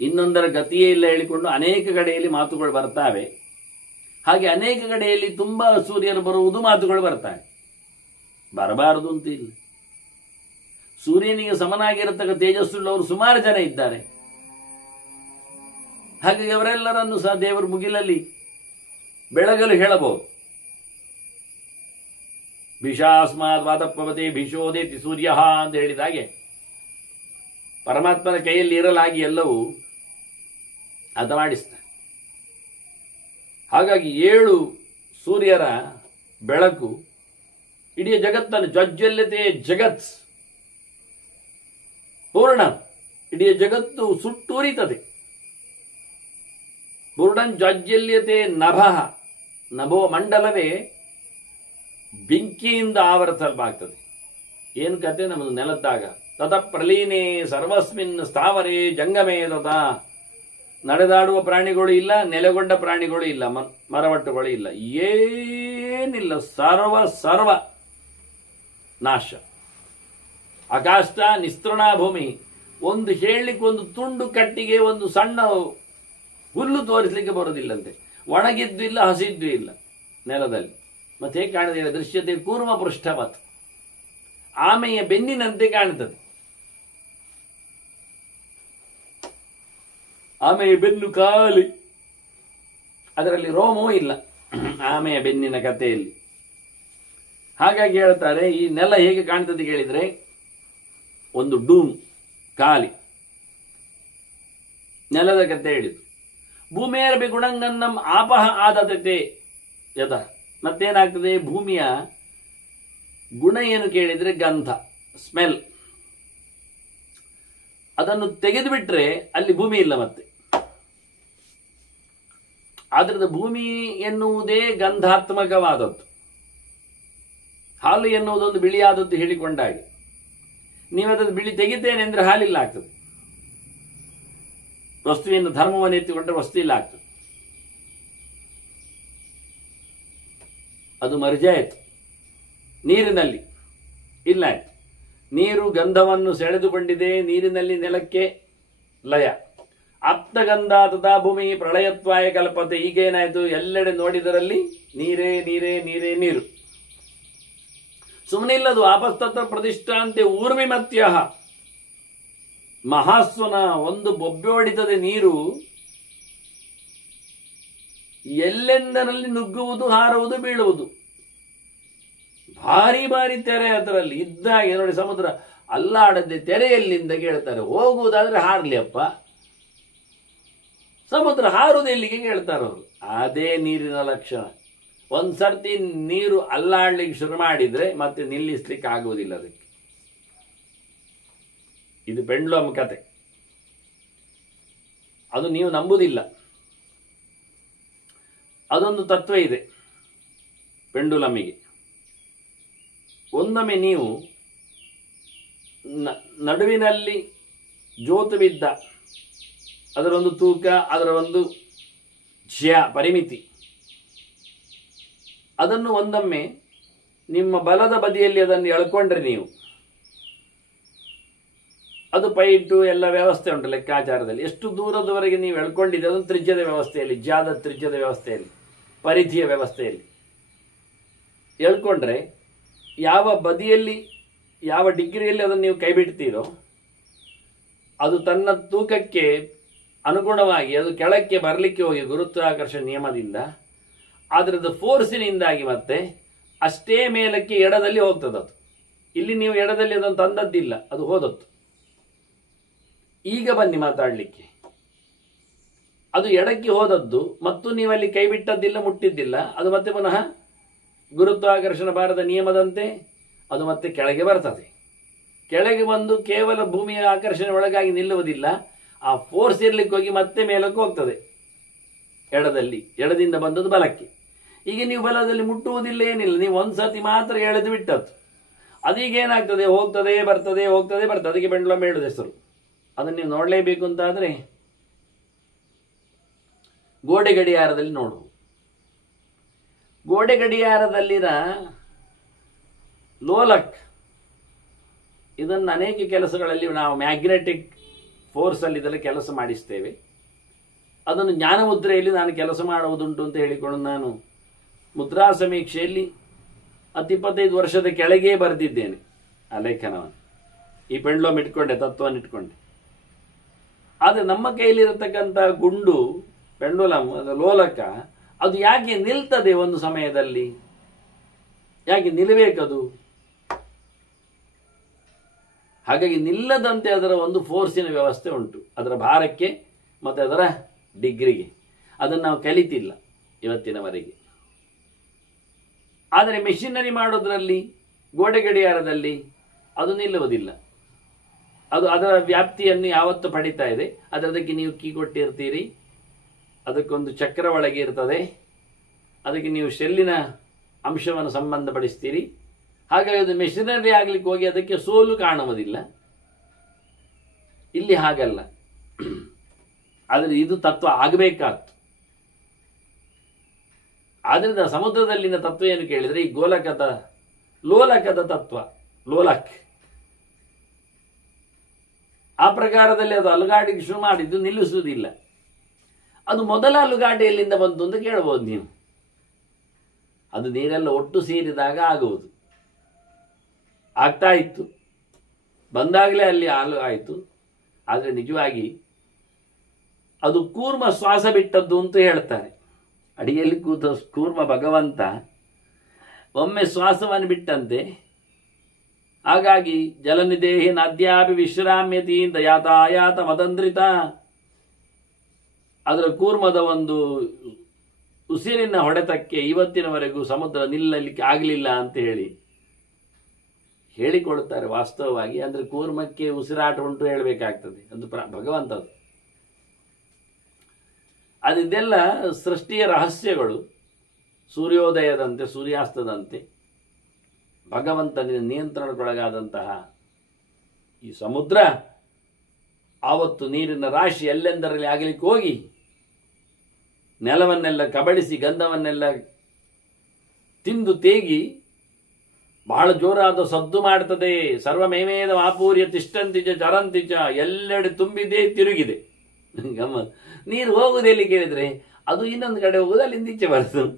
ಇನ್ನೊಂದರ ಗತಿಯೇ ಇಲ್ಲ ಹೇಳಿಕೊಂಡು ಅನೇಕ ಕಡೆಯಲ್ಲಿ ಮಾತುಗಳು ಬರ್ತಾವೆ. ಹಾಗೆ ಅನೇಕ ಕಡೆಯಲ್ಲಿ ತುಂಬಾ ಸೂರ್ಯರು ಬರುವುದು ಮಾತುಗಳು ಬರ್ತಾವೆ. ಬರಬಾರದು ಅಂತ ಇಲ್ಲ. ಸೂರ್ಯನಿಗೆ ಸಮನಾಗಿರತಕ್ಕ ತೇಜಸ್ಸುಳ್ಳವರು ಸುಮಾರು ಜನ ಇದ್ದಾರೆ. ಹಾಗಾಗಿ ಅವರೆಲ್ಲರನ್ನು ಸಹ ದೇವರು ಮುಗಿಲಲ್ಲಿ ಬೆಳಗಲು ಹೇಳಬಹುದು. ಭಿಷಾಸ್ಮಾದ್ ವಾತಪ್ಪವತೆ ಭಿಷೋದೇತಿ ಸೂರ್ಯ ಅಂತ ಹೇಳಿದ ಹಾಗೆ ಪರಮಾತ್ಮನ ಕೈಯಲ್ಲಿ ಇರಲಾಗಿ ಎಲ್ಲವೂ ಅದ ಮಾಡಿಸ್ತಾರೆ. ಹಾಗಾಗಿ 7 ಸೂರ್ಯರ ಬೆಳಕು ಇಡೀ ಜಗತ್ತನ್ನು ಜ್ವಜ್ವಲ್ಯತೆ ಜಗತ್ ಪೂರ್ಣ, ಇಡೀ ಜಗತ್ತು ಸುಟ್ಟೂರಿತದೆ. ಪೂರ್ಣಂ ಜ್ವಜ್ವಲ್ಯತೆ ನಭಃ, ನಭೋ ಮಂಡಲವೇ ಬೆಂಕಿಯಿಂದ ಆವರಿಸಲ್ಪಾಗ್ತದೆ. ಏನು ಕತೆ ನಮ್ಮದು ನೆಲದ್ದಾಗ. ತತ ಪ್ರಲೀನೇ ಸರ್ವಸ್ಮಿನ್ ಸ್ಥಾವರೇ ಜಂಗಮೇ ತತ. ನಡೆದಾಡುವ ಪ್ರಾಣಿಗಳು ಇಲ್ಲ, ನೆಲೆಗೊಂಡ ಪ್ರಾಣಿಗಳು ಇಲ್ಲ, ಮರವಟ್ಟುಗಳು ಇಲ್ಲ, ಏನಿಲ್ಲ, ಸರ್ವ ನಾಶ. ಆಕಾಶ ನಿಸ್ತೃಣ ಭೂಮಿ. ಒಂದು ಹೇಳಲಿಕ್ಕೆ ಒಂದು ತುಂಡು ಕಟ್ಟಿಗೆ, ಒಂದು ಸಣ್ಣ ಹುಲ್ಲು ತೋರಿಸಲಿಕ್ಕೆ ಬರೋದಿಲ್ಲಂತೆ. ಒಣಗಿದ್ದು ಇಲ್ಲ, ಹಸಿದ್ದು ಇಲ್ಲ ನೆಲದಲ್ಲಿ. ಮತ್ತೆ ಹೇಗೆ ಕಾಣುತ್ತದೆ? ದೃಶ್ಯತೆ ಕೂರ್ಮ ಪೃಷ್ಠವತ್, ಆಮೆಯ ಬೆನ್ನಿನಂತೆ ಕಾಣುತ್ತದೆ. ಆಮೆಯ ಬೆನ್ನು ಖಾಲಿ, ಅದರಲ್ಲಿ ರೋಮವೂ ಇಲ್ಲ ಆಮೆಯ ಬೆನ್ನಿನ ಕಥೆಯಲ್ಲಿ. ಹಾಗಾಗಿ ಹೇಳ್ತಾರೆ, ಈ ನೆಲ ಹೇಗೆ ಕಾಣ್ತದೆ ಕೇಳಿದ್ರೆ, ಒಂದು ಡೂಮ್ ಖಾಲಿ ನೆಲದ ಕಥೆ ಹೇಳಿತು. ಭೂಮಿಯರಬಿ ಗುಣಂಗನ್ನಂ ಆಪಹ ಆದತೆ ಯಥ. ಮತ್ತೇನಾಗ್ತದೆ? ಭೂಮಿಯ ಗುಣ ಏನು ಕೇಳಿದ್ರೆ ಗಂಧ, ಸ್ಮೆಲ್. ಅದನ್ನು ತೆಗೆದು ಬಿಟ್ರೆ ಅಲ್ಲಿ ಭೂಮಿ ಇಲ್ಲ ಮತ್ತೆ. ಆದ್ರಿಂದ ಭೂಮಿ ಎನ್ನುವುದೇ ಗಂಧಾತ್ಮಕವಾದದ್ದು. ಹಾಲು ಎನ್ನುವುದೊಂದು ಬಿಳಿಯಾದದ್ದು ಹೇಳಿಕೊಂಡಾಗಿ. ನೀವದನ್ನು ಬಿಳಿ ತೆಗಿತೇನೆ ಅಂದ್ರೆ ಹಾಲಿಲ್ಲ ಆಗ್ತದೆ. ವಸ್ತುವಿನ ಧರ್ಮವನ್ನು ಎತ್ತಿಕೊಂಡ್ರೆ ವಸ್ತು ಇಲ್ಲ ಆಗ್ತದೆ. ಅದು ಮರ್ಜೆ ಆಯಿತು. ನೀರಿನಲ್ಲಿ ಇಲ್ಲ ಆಯ್ತು. ನೀರು ಗಂಧವನ್ನು ಸೆಳೆದುಕೊಂಡಿದೆ, ನೀರಿನಲ್ಲಿ ನೆಲಕ್ಕೆ ಲಯ. ಆಪ್ತಗಂಧ ತಥಾ ಭೂಮಿ ಪ್ರಳಯತ್ವಾಯ ಕಲ್ಪತೆ. ಈಗೇನಾಯ್ತು? ಎಲ್ಲೆಡೆ ನೋಡಿದರಲ್ಲಿ ನೀರೇ ನೀರೇ ನೀರೇ ನೀರು. ಸುಮ್ಮನಿಲ್ಲದು. ಆಪಸ್ತತ್ರ ಪ್ರತಿಷ್ಠಾಂತೆ ಊರ್ಮಿಮತ್ಯ. ಮಹಾಸ್ವನ ಒಂದು ಬೊಬ್ಬೆ ಹೊಡಿತದೆ ನೀರು. ಎಲ್ಲೆಂದರಲ್ಲಿ ನುಗ್ಗುವುದು, ಹಾರುವುದು, ಬೀಳುವುದು. ಭಾರಿ ಭಾರಿ ತೆರೆ ಅದರಲ್ಲಿ ಇದ್ದಾಗೆ ನೋಡಿ. ಸಮುದ್ರ ಅಲ್ಲಾಡದೆ ತೆರೆಯಲ್ಲಿಂದ ಕೇಳ್ತಾರೆ. ಹೋಗುವುದಾದ್ರೆ ಹಾರ್ಲಿ ಅಪ್ಪ, ಸಮುದ್ರ ಹಾರುವುದು ಎಲ್ಲಿಗೆ ಕೇಳ್ತಾರೆ ಅವರು. ಅದೇ ನೀರಿನ ಲಕ್ಷಣ. ಒಂದು ಸರ್ತಿ ನೀರು ಅಲ್ಲಾಡ್ಲಿಕ್ಕೆ ಶುರು ಮಾಡಿದ್ರೆ ಮತ್ತೆ ನಿಲ್ಲಿಸ್ಲಿಕ್ಕೆ ಆಗುವುದಿಲ್ಲ ಅದಕ್ಕೆ. ಇದು ಪೆಂಡ್ಲಮ್ ಕತೆ. ಅದು ನೀವು ನಂಬುವುದಿಲ್ಲ. ಅದೊಂದು ತತ್ವ ಇದೆ ಪೆಂಡುಲಮ್ಮಿಗೆ. ಒಂದೊಮ್ಮೆ ನೀವು ನಡುವಿನಲ್ಲಿ ಜೋತು ಬಿದ್ದ ಅದರೊಂದು ತೂಕ, ಅದರ ಒಂದು ಪರಿಮಿತಿ, ಅದನ್ನು ಒಂದೊಮ್ಮೆ ನಿಮ್ಮ ಬಲದ ಬದಿಯಲ್ಲಿ ಅದನ್ನು ಎಳ್ಕೊಂಡ್ರೆ ನೀವು, ಅದು ಪೈಟು ಎಲ್ಲ ವ್ಯವಸ್ಥೆ ಉಂಟು ಲೆಕ್ಕಾಚಾರದಲ್ಲಿ, ಎಷ್ಟು ದೂರದವರೆಗೆ ನೀವು ಎಳ್ಕೊಂಡಿದ್ದೆ ಅದನ್ನು ತ್ರಿಜ್ಯದ ವ್ಯವಸ್ಥೆಯಲ್ಲಿ, ಜಾದ ತ್ರಿಜ್ಯದ ವ್ಯವಸ್ಥೆಯಲ್ಲಿ, ಪರಿಧಿಯ ವ್ಯವಸ್ಥೆಯಲ್ಲಿ ಎಳ್ಕೊಂಡ್ರೆ ಯಾವ ಬದಿಯಲ್ಲಿ ಯಾವ ಡಿಗ್ರಿಯಲ್ಲಿ ಅದನ್ನು ನೀವು ಕೈ ಬಿಡ್ತೀರೋ ಅದು ತನ್ನ ತೂಕಕ್ಕೆ ಅನುಗುಣವಾಗಿ ಅದು ಕೆಳಕ್ಕೆ ಬರಲಿಕ್ಕೆ ಹೋಗಿ ಗುರುತ್ವಾಕರ್ಷಣ ನಿಯಮದಿಂದ ಅದರದ್ದು ಫೋರ್ಸಿನಿಂದಾಗಿ ಮತ್ತೆ ಅಷ್ಟೇ ಮೇಲಕ್ಕೆ ಎಡದಲ್ಲಿ ಹೋಗ್ತದೆ. ಅದು ಇಲ್ಲಿ ನೀವು ಎಡದಲ್ಲಿ ಅದನ್ನು ತಂದದ್ದಿಲ್ಲ, ಅದು ಹೋದದ್ದು. ಈಗ ಬನ್ನಿ ಮಾತಾಡಲಿಕ್ಕೆ. ಅದು ಎಡಕ್ಕೆ ಹೋದದ್ದು ಮತ್ತು ನೀವಲ್ಲಿ ಕೈ ಬಿಟ್ಟದ್ದಿಲ್ಲ, ಮುಟ್ಟಿದ್ದಿಲ್ಲ, ಅದು ಮತ್ತೆ ಪುನಃ ಗುರುತ್ವಾಕರ್ಷಣ ಭಾರದ ನಿಯಮದಂತೆ ಅದು ಮತ್ತೆ ಕೆಳಗೆ ಬರ್ತದೆ. ಕೆಳಗೆ ಬಂದು ಕೇವಲ ಭೂಮಿಯ ಆಕರ್ಷಣೆ ಒಳಗಾಗಿ ನಿಲ್ಲುವುದಿಲ್ಲ, ಆ ಫೋರ್ಸ್ ಇರ್ಲಿಕ್ಕೆ ಹೋಗಿ ಮತ್ತೆ ಮೇಲಕ್ಕೆ ಹೋಗ್ತದೆ ಎಡದಲ್ಲಿ, ಎಡದಿಂದ ಬಂದದ್ದು ಬಲಕ್ಕೆ. ಈಗ ನೀವು ಬಲದಲ್ಲಿ ಮುಟ್ಟುವುದಿಲ್ಲ, ಏನಿಲ್ಲ, ನೀವು ಒಂದು ಸರ್ತಿ ಮಾತ್ರ ಎಳೆದು ಬಿಟ್ಟದ್ದು. ಅದೀಗ ಏನಾಗ್ತದೆ, ಹೋಗ್ತದೆ ಬರ್ತದೆ, ಹೋಗ್ತದೆ ಬರ್ತದೆ. ಅದಕ್ಕೆ ಪೆಂಡುಲಮ್ ಹೇಳುದು ಹೆಸರು. ಅದನ್ನು ನೀವು ನೋಡಲೇಬೇಕು ಅಂತಾದರೆ ಗೋಡೆ ಗಡಿಯಾರದಲ್ಲಿ ನೋಡು. ಗೋಡೆ ಗಡಿಯಾರದಲ್ಲಿನ ಲೋಲಕ್, ಇದನ್ನು ಅನೇಕ ಕೆಲಸಗಳಲ್ಲಿ ನಾವು ಮ್ಯಾಗ್ನೆಟಿಕ್ ಫೋರ್ಸಲ್ಲಿ ಇದೆಲ್ಲ ಕೆಲಸ ಮಾಡಿಸ್ತೇವೆ. ಅದನ್ನು ಜ್ಞಾನ ಮುದ್ರೆಯಲ್ಲಿ ನಾನು ಕೆಲಸ ಮಾಡುವುದುಂಟು ಅಂತ ಹೇಳಿಕೊಂಡು ನಾನು ಮುದ್ರಾ ಸಮೀಕ್ಷೆಯಲ್ಲಿ 25 ವರ್ಷದ ಕೆಳಗೆ ಬರೆದಿದ್ದೇನೆ ಆ ಲೇಖನವನ್ನು. ಈ ಪೆಂಡ್ಲಮ್ ಇಟ್ಕೊಂಡೆ, ತತ್ವವನ್ನು ಇಟ್ಕೊಂಡೆ. ಆದರೆ ನಮ್ಮ ಕೈಲಿರತಕ್ಕಂಥ ಗುಂಡು ಪೆಂಡುಲಮ್, ಲೋಲಕ, ಅದು ಯಾಕೆ ನಿಲ್ತದೆ ಒಂದು ಸಮಯದಲ್ಲಿ? ಯಾಕೆ ನಿಲ್ಲಬೇಕದು? ಹಾಗಾಗಿ ನಿಲ್ಲದಂತೆ ಅದರ ಒಂದು ಫೋರ್ಸಿನ ವ್ಯವಸ್ಥೆ ಉಂಟು, ಅದರ ಭಾರಕ್ಕೆ ಮತ್ತು ಅದರ ಡಿಗ್ರಿಗೆ. ಅದನ್ನು ನಾವು ಕಲಿತಿಲ್ಲ ಇವತ್ತಿನವರೆಗೆ. ಆದರೆ ಮೆಷಿನರಿ ಮಾಡೋದ್ರಲ್ಲಿ, ಗೋಡೆ ಗಡಿಯಾರದಲ್ಲಿ ಅದು ನಿಲ್ಲುವುದಿಲ್ಲ. ಅದು ಅದರ ವ್ಯಾಪ್ತಿಯನ್ನು ಯಾವತ್ತು ಪಡಿತಾ ಇದೆ. ಅದಕ್ಕೆ ನೀವು ಕೀ ಕೊಟ್ಟಿರ್ತೀರಿ, ಅದಕ್ಕೊಂದು ಚಕ್ರ ಒಳಗೆ ಇರ್ತದೆ, ಅದಕ್ಕೆ ನೀವು ಶೆಲ್ಲಿನ ಅಂಶವನ್ನು ಸಂಬಂಧಪಡಿಸ್ತೀರಿ. ಹಾಗಾಗಿ ಅದು ಮೆಷಿನರಿ ಆಗ್ಲಿಕ್ಕೆ ಹೋಗಿ ಅದಕ್ಕೆ ಸೋಲು ಕಾಣುವುದಿಲ್ಲ. ಇಲ್ಲಿ ಹಾಗಲ್ಲ. ಆದರೆ ಇದು ತತ್ವ ಆಗಬೇಕಾಗ್ತು. ಆದ್ರಿಂದ ಸಮುದ್ರದಲ್ಲಿನ ತತ್ವ ಏನು ಕೇಳಿದರೆ, ಈ ಲೋಲಕದ ತತ್ವ, ಲೋಲಕ್, ಆ ಪ್ರಕಾರದಲ್ಲಿ ಅದು ಅಲುಗಾಡಿಗೆ ಶುರು ಮಾಡಿದ್ದು ನಿಲ್ಲಿಸುವುದಿಲ್ಲ. ಅದು ಮೊದಲ ಅಲುಗಾಡಿ ಎಲ್ಲಿಂದ ಬಂತು ಅಂತ ಕೇಳಬಹುದು ನೀವು. ಅದು ನೀರೆಲ್ಲ ಒಟ್ಟು ಸೇರಿದಾಗ ಆಗುವುದು. ಆಗ್ತಾ ಇತ್ತು, ಬಂದಾಗಲೇ ಅಲ್ಲಿ ಆಯಿತು. ಆದರೆ ನಿಜವಾಗಿ ಅದು ಕೂರ್ಮ ಶ್ವಾಸ ಬಿಟ್ಟದ್ದು ಅಂತ ಹೇಳ್ತಾರೆ. ಅಡಿಯಲ್ಲಿ ಕೂತ ಕೂರ್ಮ ಭಗವಂತ ಒಮ್ಮೆ ಶ್ವಾಸವನ್ನು ಬಿಟ್ಟಂತೆ. ಹಾಗಾಗಿ ಜಲನಿದೇಹಿ ನದ್ಯಾಪಿ ವಿಶ್ರಾಮ್ಯತಿ ಯಾತಾಯಾತ ಮದಂದ್ರಿತ, ಅದರ ಕೂರ್ಮದ ಒಂದು ಉಸಿರಿನ ಹೊಡೆತಕ್ಕೆ ಇವತ್ತಿನವರೆಗೂ ಸಮುದ್ರ ನಿಲ್ಲಲಿಕ್ಕೆ ಆಗಲಿಲ್ಲ ಅಂತ ಹೇಳಿಕೊಡುತ್ತಾರೆ. ವಾಸ್ತವವಾಗಿ ಅಂದರೆ ಕೂರ್ಮಕ್ಕೆ ಉಸಿರಾಟ ಉಂಟು ಹೇಳಬೇಕಾಗ್ತದೆ. ಅದು ಭಗವಂತದ್ದು. ಅದೆಲ್ಲ ಸೃಷ್ಟಿಯ ರಹಸ್ಯಗಳು. ಸೂರ್ಯೋದಯದಂತೆ ಸೂರ್ಯಾಸ್ತದಂತೆ ಭಗವಂತನ ನಿಯಂತ್ರಣಕ್ಕೊಳಗಾದಂತಹ ಈ ಸಮುದ್ರ ಆವತ್ತು ನೀರಿನ ರಾಶಿ ಎಲ್ಲೆಂದರಲ್ಲಿ ಆಗಲಿಕ್ಕೆ ಹೋಗಿ ನೆಲವನ್ನೆಲ್ಲ ಕಬಳಿಸಿ ಗಂಧವನ್ನೆಲ್ಲ ತಿಂದು ತೇಗಿ ಬಹಳ ಜೋರಾದ ಸದ್ದು ಮಾಡ್ತದೆ. ಸರ್ವಮೇಮೇದ ಮಾಪೂರ್ಯ ತಿಷ್ಟಂತಿಚ ಚರಂತಿಚ, ಎಲ್ಲೆಡೆ ತುಂಬಿದೆ, ತಿರುಗಿದೆ. ಗಮ್ಮತ್. ನೀರು ಹೋಗುವುದೆಲ್ಲಿ ಕೇಳಿದ್ರೆ ಅದು ಇನ್ನೊಂದು ಕಡೆ ಹೋಗುದು, ಅಲ್ಲಿಂದ ಈಚೆ ಬರ್ತದೆ.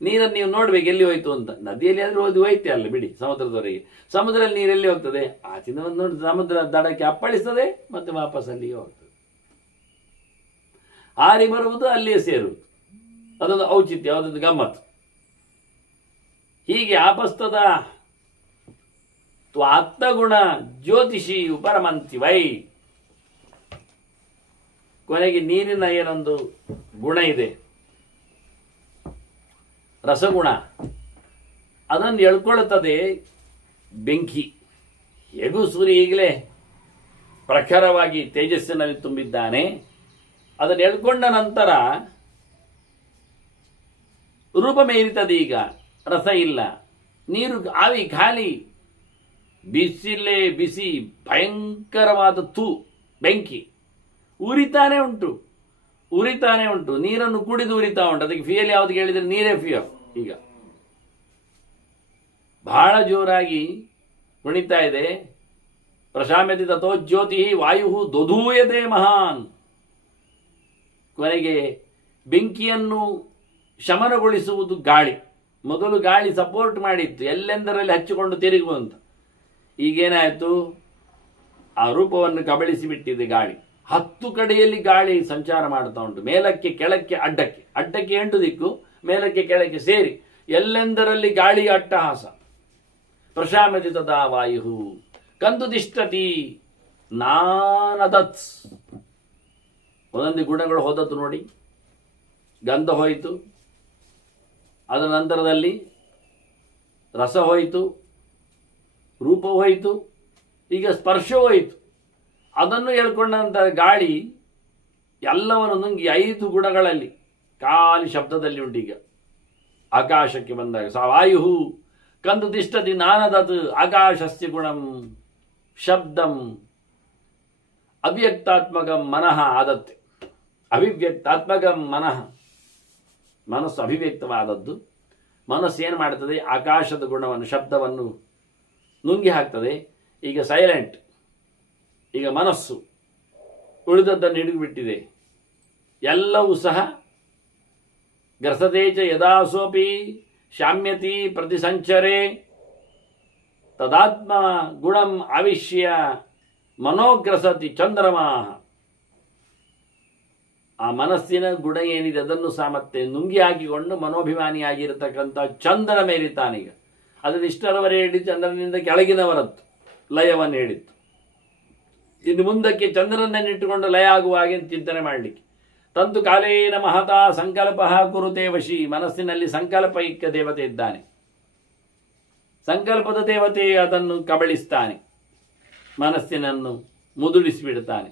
ನೀರನ್ನು ನೀವು ನೋಡ್ಬೇಕು ಎಲ್ಲಿ ಹೋಯ್ತು ಅಂತ. ನದಿಯಲ್ಲಿ ಆದ್ರೂ ಹೋಯ್ತೆ ಅಲ್ಲ ಬಿಡಿ, ಸಮುದ್ರದವರೆಗೆ. ಸಮುದ್ರದಲ್ಲಿ ನೀರೆಲ್ಲಿ ಹೋಗ್ತದೆ? ಆಚಿಂದ ಒಂದು ನೋಡಿ ಸಮುದ್ರ ದಡಕ್ಕೆ ಅಪ್ಪಳಿಸ್ತದೆ, ಮತ್ತೆ ವಾಪಸ್ ಅಲ್ಲಿಗೆ ಹೋಗ್ತದೆ. ಹಾರಿ ಬರುವುದು, ಅಲ್ಲಿಯೇ ಸೇರುವುದು. ಅದೊಂದು ಔಚಿತ್ಯ, ಅದೊಂದು ಗಮ್ಮತ್ತು. ಹೀಗೆ ಆಪಸ್ತದ ಆತ್ಮಗುಣ ಜ್ಯೋತಿಷಿ ಉಪರಮಂತಿ ವೈ. ಕೊನೆಗೆ ನೀರಿನ ಏನೊಂದು ಗುಣ ಇದೆ, ರಸಗುಣ, ಅದನ್ನು ಎಳ್ಕೊಳ್ಳುತ್ತದೆ ಬೆಂಕಿ. ಹೇಗೂ ಸೂರ್ಯ ಈಗಲೇ ಪ್ರಖರವಾಗಿ ತೇಜಸ್ಸಿನಲ್ಲಿ ತುಂಬಿದ್ದಾನೆ. ಅದನ್ನು ಎಳ್ಕೊಂಡ ನಂತರ ರೂಪ ಮೇರಿತದೆ. ಈಗ ರಸ ಇಲ್ಲ, ನೀರು ಆವಿ ಖಾಲಿ, ಬಿಸಿಲೇ ಬಿಸಿ, ಭಯಂಕರವಾದ ಬೆಂಕಿ ಉರಿತಾನೆ ಉಂಟು. ನೀರನ್ನು ಕುಡಿದು ಉರಿತಾ ಉಂಟು. ಅದಕ್ಕೆ ಫಿಯಲ್ ಯಾವ್ದು ಹೇಳಿದ್ರೆ ನೀರೇ ಫಿಯರ್. ಈಗ ಬಹಳ ಜೋರಾಗಿ ಕುಣಿತಾ ಇದೆ. ಪ್ರಶಾಮ್ಯತಿ ತಥೋ ಜ್ಯೋತಿ ವಾಯು ದೊಧೂಯತೆ ಮಹಾನ್. ಕೊನೆಗೆ ಬೆಂಕಿಯನ್ನು ಶಮನಗೊಳಿಸುವುದು ಗಾಳಿ. ಮೊದಲು ಗಾಳಿ ಸಪೋರ್ಟ್ ಮಾಡಿತ್ತು, ಎಲ್ಲೆಂದರಲ್ಲಿ ಹಚ್ಚಿಕೊಂಡು ತಿರುಗುವಂತ. ಈಗೇನಾಯಿತು, ಆ ರೂಪವನ್ನು ಕಬಳಿಸಿ ಬಿಟ್ಟಿದೆ ಗಾಳಿ. 10 ಕಡೆಯಲ್ಲಿ ಗಾಳಿ ಸಂಚಾರ ಮಾಡ್ತಾ ಉಂಟು, ಮೇಲಕ್ಕೆ ಕೆಳಕ್ಕೆ ಅಡ್ಡಕ್ಕೆ 8 ದಿಕ್ಕು, ಮೇಲಕ್ಕೆ ಕೆಳಕ್ಕೆ ಸೇರಿ ಎಲ್ಲೆಂದರಲ್ಲಿ ಗಾಳಿಯ ಅಟ್ಟಹಾಸ. ಪ್ರಶಾಮ್ಯತಿ ತಥಾ ವಾಯು ಕಂದು ತಿಷ್ಠತಿ ನಾನದತ್. ಒಂದೊಂದು ಗುಣಗಳು ಹೋದದ್ದು ನೋಡಿ. ಗಂಧ ಹೋಯಿತು, ಅದರ ನಂತರದಲ್ಲಿ ರಸ ಹೋಯಿತು, ರೂಪ ಹೋಯಿತು, ಈಗ ಸ್ಪರ್ಶ ಹೋಯಿತು. ಅದನ್ನು ಹೇಳ್ಕೊಂಡ ನಂತರ ಗಾಳಿ ಎಲ್ಲವನ್ನು ನುಂಗಿ 5 ಗುಣಗಳಲ್ಲಿ ಖಾಲಿ ಶಬ್ದದಲ್ಲಿ ಉಂಟೀಗ. ಆಕಾಶಕ್ಕೆ ಬಂದಾಗ ಸ ವಾಯು ಕಂದು ತಿಷ್ಠತಿ ನಾನದತ್ ಆಕಾಶಸ್ಯ ಗುಣಂ ಶಬ್ದಂ ಅವ್ಯಕ್ತಾತ್ಮಕಂ ಮನಃ ಆದತ್ತೆ. ಅಭಿವ್ಯಕ್ತಾತ್ಮಕಂ ಮನಃ, ಮನಸ್ಸು ಅಭಿವ್ಯಕ್ತವಾದದ್ದು. ಮನಸ್ಸು ಏನು ಮಾಡ್ತದೆ, ಆಕಾಶದ ಗುಣವನ್ನು, ಶಬ್ದವನ್ನು ನುಂಗಿ ಹಾಕ್ತದೆ. ಈಗ ಸೈಲೆಂಟ್, ಈಗ ಮನಸ್ಸು ಉಳಿದದ್ದನ್ನು ಹಿಡಿದುಬಿಟ್ಟಿದೆ. ಎಲ್ಲವೂ ಸಹ ಗ್ರಸತೆ ಚ ಯದಾಸೋಪಿ ಶಾಮ್ಯತಿ ಪ್ರತಿಸಂಚರೆ ತದಾತ್ಮ ಗುಣಂ ಆವಿಶ್ಯ ಮನೋಗ್ರಸತಿ ಚಂದ್ರಮಾ. ಆ ಮನಸ್ಸಿನ ಗುಣ ಏನಿದೆ ಅದನ್ನು ಸಹ ಮತ್ತೆ ನುಂಗಿ ಹಾಕಿಕೊಂಡು ಮನೋಭಿಮಾನಿಯಾಗಿರತಕ್ಕಂಥ ಚಂದ್ರನ ಮೇಲಿತಾನೀಗ. ಅದನ್ನು ಇಷ್ಟರವರೆ ಹೇಳಿ ಚಂದ್ರನಿಂದ ಕೆಳಗಿನವರದ್ದು ಲಯವನ್ನು ಹೇಳಿತ್ತು. ಇನ್ನು ಮುಂದಕ್ಕೆ ಚಂದ್ರನನ್ನಿಟ್ಟುಕೊಂಡು ಲಯ ಆಗುವ ಹಾಗೆ ಚಿಂತನೆ ಮಾಡಲಿಕ್ಕೆ. ತಂತು ಕಾಲೇನ ಮಹತಾ ಸಂಕಲ್ಪ ಕುರುತೆ ವಶಿ. ಮನಸ್ಸಿನಲ್ಲಿ ಸಂಕಲ್ಪ ಇಕ್ಕ ದೇವತೆ ಇದ್ದಾನೆ. ಸಂಕಲ್ಪದ ದೇವತೆ ಅದನ್ನು ಕಬಳಿಸ್ತಾನೆ, ಮನಸ್ಸಿನನ್ನು ಮುದುಡಿಸಿಬಿಡ್ತಾನೆ.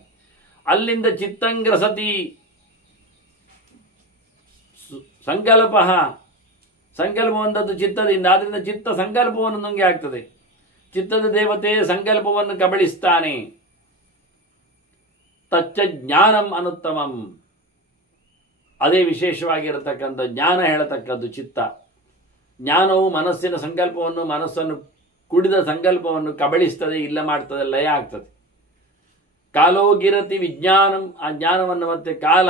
ಅಲ್ಲಿಂದ ಚಿತ್ತಂಗ್ರಸತಿ ಸಂಕಲ್ಪ ಒಂದದ್ದು ಚಿತ್ತದಿಂದ, ಆದ್ರಿಂದ ಚಿತ್ತ ಸಂಕಲ್ಪವನ್ನು ನುಂಗಿ ಆಗ್ತದೆ. ಚಿತ್ತದ ದೇವತೆ ಸಂಕಲ್ಪವನ್ನು ಕಬಳಿಸ್ತಾನೆ. ತಚ್ಚ ಜ್ಞಾನಂ ಅನುತ್ತಮಂ. ಅದೇ ವಿಶೇಷವಾಗಿರತಕ್ಕಂಥ ಜ್ಞಾನ ಹೇಳತಕ್ಕದ್ದು ಚಿತ್ತ. ಜ್ಞಾನವು ಮನಸ್ಸಿನ ಸಂಕಲ್ಪವನ್ನು, ಮನಸ್ಸನ್ನು ಕುಡಿದ ಸಂಕಲ್ಪವನ್ನು ಕಬಳಿಸ್ತದೆ, ಇಲ್ಲ ಮಾಡ್ತದೆ, ಲಯ ಆಗ್ತದೆ. ಕಾಲೋಗಿರತಿ ವಿಜ್ಞಾನಂ. ಆ ಜ್ಞಾನವನ್ನು ಮತ್ತೆ ಕಾಲ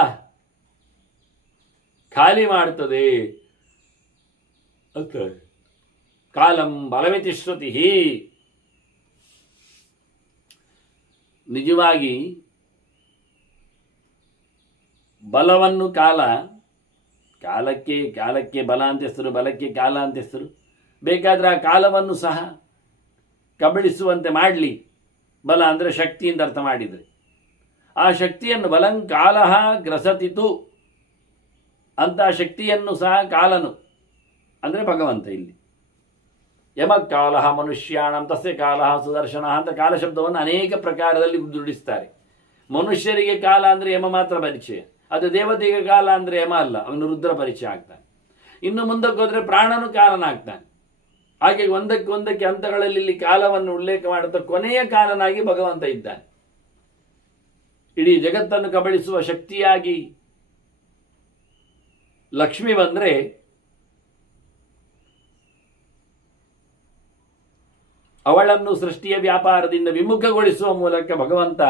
ಖಾಲಿ ಮಾಡ್ತದೆ. ಕಾಲಂ ಬಲಮಿತಿ ಶ್ರುತಿ. ನಿಜವಾಗಿ ಬಲವನ್ನು ಕಾಲಕ್ಕೆ ಬಲ ಅಂತ ಹೆಸರು, ಬಲಕ್ಕೆ ಕಾಲ ಅಂತ ಹೆಸರು. ಬೇಕಾದ್ರೆ ಆ ಕಾಲವನ್ನು ಸಹ ಕಬಳಿಸುವಂತೆ ಮಾಡಲಿ. ಬಲ ಅಂದರೆ ಶಕ್ತಿಯಿಂದ ಅರ್ಥ ಮಾಡಿದರೆ, ಆ ಶಕ್ತಿಯನ್ನು ಬಲಂಕಾಲ ಗ್ರಸತಿತು ಅಂತ ಶಕ್ತಿಯನ್ನು ಸಹ ಕಾಲನು ಅಂದರೆ ಭಗವಂತ. ಇಲ್ಲಿ ಯಮಕಾಲ ಮನುಷ್ಯಾಣಂ ತಸ್ಯ ಕಾಲ ಸುದರ್ಶನ ಅಂತ ಕಾಲ ಶಬ್ದವನ್ನು ಅನೇಕ ಪ್ರಕಾರದಲ್ಲಿ ದುಡಿಸ್ತಾರೆ. ಮನುಷ್ಯರಿಗೆ ಕಾಲ ಅಂದರೆ ಯಮ ಮಾತ್ರ ಪರಿಚಯ, ಅದು ದೇವತೆಗೆ ಕಾಲ ಅಂದರೆ ಯಮ ಅಲ್ಲ, ಅವನು ರುದ್ರ ಪರಿಚಯ ಆಗ್ತಾನೆ. ಇನ್ನು ಮುಂದಕ್ಕೆ ಹೋದರೆ ಪ್ರಾಣನು ಕಾಲನಾಗ್ತಾನೆ. ಹಾಗೆ ಒಂದಕ್ಕೆ ಹಂತಗಳಲ್ಲಿ ಇಲ್ಲಿ ಕಾಲವನ್ನು ಉಲ್ಲೇಖ ಮಾಡುತ್ತಾ ಕೊನೆಯ ಕಾಲನಾಗಿ ಭಗವಂತ ಇದ್ದಾನೆ. ಇಡೀ ಜಗತ್ತನ್ನು ಕಬಳಿಸುವ ಶಕ್ತಿಯಾಗಿ ಲಕ್ಷ್ಮಿ ಬಂದರೆ ಅವಳನ್ನು ಸೃಷ್ಟಿಯ ವ್ಯಾಪಾರದಿಂದ ವಿಮುಖಗೊಳಿಸುವ ಮೂಲಕ ಭಗವಂತ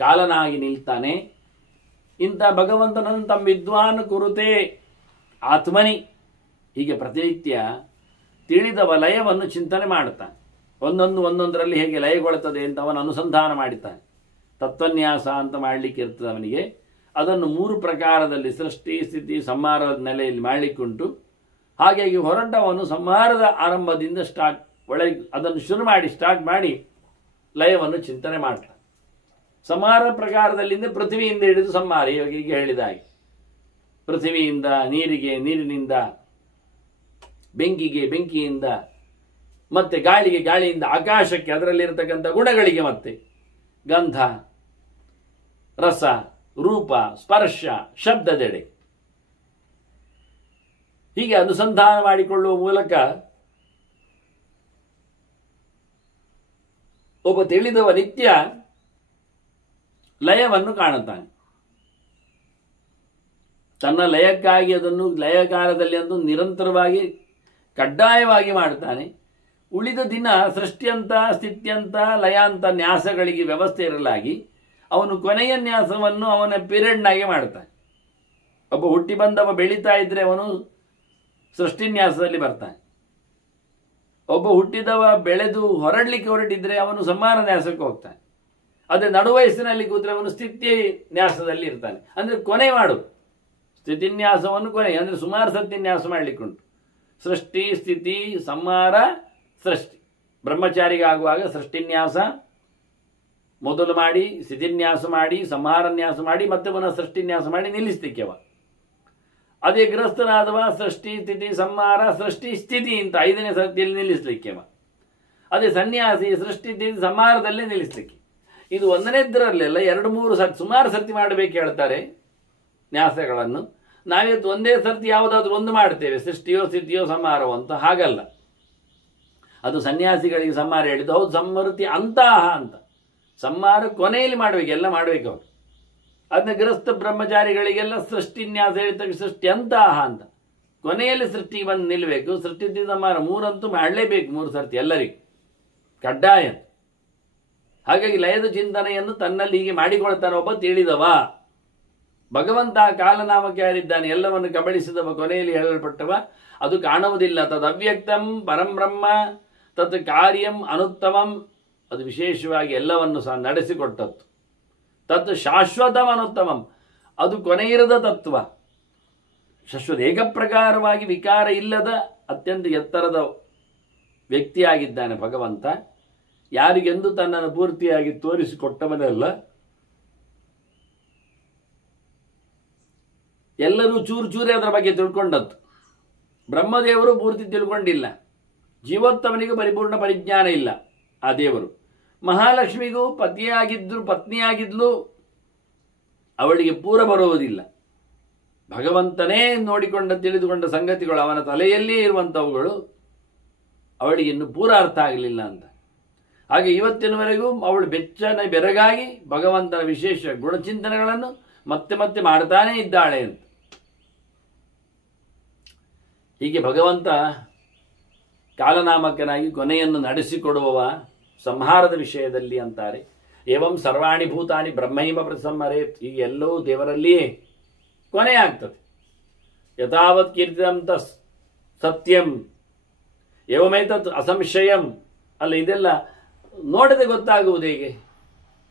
ಕಾಲನಾಗಿ ನಿಲ್ತಾನೆ. ಇಂಥ ಭಗವಂತನನ್ನು ತಮ್ಮ ವಿದ್ವಾನ್ ಕುರುತೆ ಆತ್ಮನಿ. ಹೀಗೆ ಪ್ರತಿನಿತ್ಯ ತಿಳಿದ ವಲಯವನ್ನು ಚಿಂತನೆ ಮಾಡುತ್ತಾನೆ. ಒಂದೊಂದರಲ್ಲಿ ಹೇಗೆ ಲಯಗೊಳ್ಳುತ್ತದೆ ಅಂತ ಅವನು ಅನುಸಂಧಾನ ಮಾಡಿದ್ದಾನೆ. ತತ್ವನ್ಯಾಸ ಅಂತ ಮಾಡಲಿಕ್ಕೆ ಇರ್ತದೆ ಅವನಿಗೆ. ಅದನ್ನು 3 ಪ್ರಕಾರದಲ್ಲಿ ಸೃಷ್ಟಿ, ಸ್ಥಿತಿ, ಸಂಹಾರದ ನೆಲೆಯಲ್ಲಿ ಮಾಡಲಿಕ್ಕುಂಟು. ಹಾಗಾಗಿ ಹೊರಟವನು ಸಂಹಾರದ ಆರಂಭದಿಂದ ಅದನ್ನು ಶುರು ಮಾಡಿ ಸ್ಟಾರ್ಟ್ ಮಾಡಿ ಲಯವನ್ನು ಚಿಂತನೆ ಮಾಡ್ತಾನೆ. ಸಂಹಾರ ಪ್ರಕಾರದಲ್ಲಿಂದ ಪೃಥ್ವಿಯಿಂದ ಹಿಡಿದು ಸಂಹಾರ, ಇವಾಗ ಈಗ ಹೇಳಿದ ಹಾಗೆ ಪೃಥ್ವಿಯಿಂದ ನೀರಿಗೆ, ನೀರಿನಿಂದ ಬೆಂಕಿಗೆ, ಬೆಂಕಿಯಿಂದ ಮತ್ತೆ ಗಾಳಿಗೆ, ಗಾಳಿಯಿಂದ ಆಕಾಶಕ್ಕೆ, ಅದರಲ್ಲಿರತಕ್ಕಂಥ ಗುಣಗಳಿಗೆ, ಮತ್ತೆ ಗಂಧ, ರಸ, ರೂಪ, ಸ್ಪರ್ಶ, ಶಬ್ದದೆಡೆ ಹೀಗೆ ಅನುಸಂಧಾನ ಮಾಡಿಕೊಳ್ಳುವ ಮೂಲಕ ಒಬ್ಬ ತಿಳಿದವ ನಿತ್ಯ ಲಯವನ್ನು ಕಾಣುತ್ತಾನೆ. ತನ್ನ ಲಯಕ್ಕಾಗಿ ಅದನ್ನು ಲಯಕಾಲದಲ್ಲಿ ಅಂದು ನಿರಂತರವಾಗಿ ಕಡ್ಡಾಯವಾಗಿ ಮಾಡ್ತಾನೆ. ಉಳಿದ ದಿನ ಸೃಷ್ಟಿಯಂತ, ಸ್ಥಿತ್ಯಂತ, ಲಯಾಂತ ನ್ಯಾಸಗಳಿಗೆ ವ್ಯವಸ್ಥೆ ಇರಲಾಗಿ ಅವನು ಕೊನೆಯ ನ್ಯಾಸವನ್ನು ಅವನ ಪಿರಿಯಡ್ನಾಗೆ ಮಾಡ್ತಾನೆ. ಒಬ್ಬ ಹುಟ್ಟಿ ಬಂದವ ಬೆಳೀತಾ ಇದ್ರೆ ಅವನು ಸೃಷ್ಟಿನ್ಯಾಸದಲ್ಲಿ ಬರ್ತಾನೆ. ಒಬ್ಬ ಹುಟ್ಟಿದವ ಬೆಳೆದು ಹೊರಡ್ಲಿಕ್ಕೆ ಹೊರಟಿದ್ರೆ ಅವನು ಸಂಹಾರ ನ್ಯಾಸಕ್ಕೆ ಹೋಗ್ತಾನೆ. ಅದೇ ನಡುವಯಸ್ಸಿನಲ್ಲಿ ಕೂತ್ರೆ ಅವನು ಸ್ಥಿತಿ ನ್ಯಾಸದಲ್ಲಿ ಇರ್ತಾನೆ. ಅಂದ್ರೆ ಕೊನೆ ಮಾಡು ಸ್ಥಿತಿನ್ಯಾಸವನ್ನು ಕೊನೆ, ಅಂದ್ರೆ ಸುಮಾರು ಸತ್ಯನ್ಯಾಸ ಮಾಡಲಿಕ್ಕುಂಟು. ಸೃಷ್ಟಿ, ಸ್ಥಿತಿ, ಸಂಹಾರ, ಸೃಷ್ಟಿ. ಬ್ರಹ್ಮಚಾರಿಗಾಗುವಾಗ ಸೃಷ್ಟಿನ್ಯಾಸ ಮೊದಲು ಮಾಡಿ, ಸ್ಥಿತಿನ್ಯಾಸ ಮಾಡಿ, ಸಂಹಾರನ್ಯಾಸ ಮಾಡಿ, ಮತ್ತೆ ಪುನಃ ಸೃಷ್ಟಿನ್ಯಾಸ ಮಾಡಿ ನಿಲ್ಲಿಸ್ಲಿಕ್ಕೆವ. ಅದೇ ಗೃಹಸ್ಥನಾದವ ಸೃಷ್ಟಿ, ಸ್ಥಿತಿ, ಸಂಹಾರ, ಸೃಷ್ಟಿ, ಸ್ಥಿತಿ ಅಂತ 5ನೇ ಸರ್ತಿಯಲ್ಲಿ ನಿಲ್ಲಿಸ್ಲಿಕ್ಕೆವ. ಅದೇ ಸನ್ಯಾಸಿ ಸೃಷ್ಟಿ, ಸ್ಥಿತಿ, ಸಂಹಾರದಲ್ಲೇ ನಿಲ್ಲಿಸ್ಲಿಕ್ಕೆ. ಇದು 1ನೇದ್ರಲ್ಲೆಲ್ಲ 2-3 ಸರ್ತಿ ಸುಮಾರು ಸರ್ತಿ ಮಾಡಬೇಕು ಹೇಳ್ತಾರೆ ನ್ಯಾಸಗಳನ್ನು. ನಾವಿವತ್ತು ಒಂದೇ ಸರ್ತಿ ಯಾವುದಾದ್ರೂ ಒಂದು ಮಾಡ್ತೇವೆ, ಸೃಷ್ಟಿಯೋ ಸ್ಥಿತಿಯೋ ಸಂಹಾರವೋ ಅಂತ. ಹಾಗಲ್ಲ, ಅದು ಸನ್ಯಾಸಿಗಳಿಗೆ ಸಂಹಾರ ಹೇಳಿದ್ದು ಹೌದು, ಸಂವೃತ್ತಿ ಅಂತಹ ಅಂತ. ಸಂಹಾರ ಕೊನೆಯಲ್ಲಿ ಮಾಡಬೇಕು, ಎಲ್ಲ ಮಾಡಬೇಕು ಅವರು. ಅದನ್ನ ಗೃಹಸ್ಥ ಬ್ರಹ್ಮಚಾರಿಗಳಿಗೆಲ್ಲ ಸೃಷ್ಟಿನ್ಯಾಸ ಹೇಳಿದಾಗ ಸೃಷ್ಟಿ ಅಂತಹ ಅಂತ, ಕೊನೆಯಲ್ಲಿ ಸೃಷ್ಟಿಗೆ ಬಂದು ನಿಲ್ಲಬೇಕು. ಸೃಷ್ಟಿ, ಸಂಹಾರ 3 ಮಾಡಲೇಬೇಕು, 3 ಸರ್ತಿ ಎಲ್ಲರಿಗೂ ಕಡ್ಡಾಯ. ಹಾಗಾಗಿ ಲಯದ ಚಿಂತನೆಯನ್ನು ತನ್ನಲ್ಲಿ ಹೀಗೆ ಮಾಡಿಕೊಳ್ತಾನೆ ಒಬ್ಬ ತಿಳಿದವ. ಭಗವಂತ ಕಾಲನಾಮಕ ಯಾರಿದ್ದಾನೆ, ಎಲ್ಲವನ್ನು ಕಬಳಿಸಿದವ, ಕೊನೆಯಲ್ಲಿ ಹೇಳಲ್ಪಟ್ಟವ. ಅದು ಕಾಣುವುದಿಲ್ಲ. ತದ್ ಅವ್ಯಕ್ತಂ ಪರಂ ಬ್ರಹ್ಮ ತತ್ ಕಾರ್ಯಂ ಅನುತ್ತಮಂ. ಅದು ವಿಶೇಷವಾಗಿ ಎಲ್ಲವನ್ನು ಸಹ ನಡೆಸಿಕೊಟ್ಟದ್ದು. ತತ್ ಶಾಶ್ವತಂ ಅನುತ್ತಮಂ. ಅದು ಕೊನೆಯಿರದ ತತ್ವ, ಶಾಶ್ವತ ಏಕಪ್ರಕಾರವಾಗಿ ವಿಕಾರ ಇಲ್ಲದ ಅತ್ಯಂತ ಎತ್ತರದ ವ್ಯಕ್ತಿಯಾಗಿದ್ದಾನೆ ಭಗವಂತ. ಯಾರಿಗೆಂದು ತನ್ನನ್ನು ಪೂರ್ತಿಯಾಗಿ ತೋರಿಸಿಕೊಟ್ಟವನಲ್ಲ. ಎಲ್ಲರೂ ಚೂರು ಚೂರೇ ಅದರ ಬಗ್ಗೆ ತಿಳ್ಕೊಂಡದ್ದು. ಬ್ರಹ್ಮದೇವರು ಪೂರ್ತಿ ತಿಳ್ಕೊಂಡಿಲ್ಲ, ಜೀವೋತ್ತಮನಿಗೂ ಪರಿಪೂರ್ಣ ಪರಿಜ್ಞಾನ ಇಲ್ಲ ಆ ದೇವರು. ಮಹಾಲಕ್ಷ್ಮಿಗೂ ಪತ್ನಿಯಾಗಿದ್ಲು, ಅವಳಿಗೆ ಪೂರ ಬರುವುದಿಲ್ಲ. ಭಗವಂತನೇ ನೋಡಿಕೊಂಡ ತಿಳಿದುಕೊಂಡ ಸಂಗತಿಗಳು ಅವನ ತಲೆಯಲ್ಲಿಯೇ ಇರುವಂಥವುಗಳು ಅವಳಿಗೆ ಇನ್ನು ಪೂರ ಅರ್ಥ ಆಗಲಿಲ್ಲ ಅಂತ. ಹಾಗೆ ಇವತ್ತಿನವರೆಗೂ ಅವಳು ಬೆರಗಾಗಿ ಭಗವಂತನ ವಿಶೇಷ ಗುಣಚಿಂತನೆಗಳನ್ನು ಮತ್ತೆ ಮತ್ತೆ ಮಾಡ್ತಾನೇ ಇದ್ದಾಳೆ ಅಂತ. ಹೀಗೆ ಭಗವಂತ ಕಾಲನಾಮಕನಾಗಿ ಕೊನೆಯನ್ನು ನಡೆಸಿಕೊಡುವವ ಸಂಹಾರದ ವಿಷಯದಲ್ಲಿ ಅಂತಾರೆ. ಏವಂ ಸರ್ವಾಣಿ ಭೂತಾನಿ ಬ್ರಹ್ಮೈಮ ಪ್ರಸಂಹರೇ. ಈಗ ಎಲ್ಲವೂ ದೇವರಲ್ಲಿಯೇ ಕೊನೆ ಆಗ್ತದೆ. ಯಥಾವತ್ ಕೀರ್ತಿದಂತ ಸತ್ಯಂ ಏವಮೇತತ್ ಅಸಂಶಯಂ. ಅಲ್ಲ, ಇದೆಲ್ಲ ನೋಡದೆ ಗೊತ್ತಾಗುವುದು ಹೇಗೆ?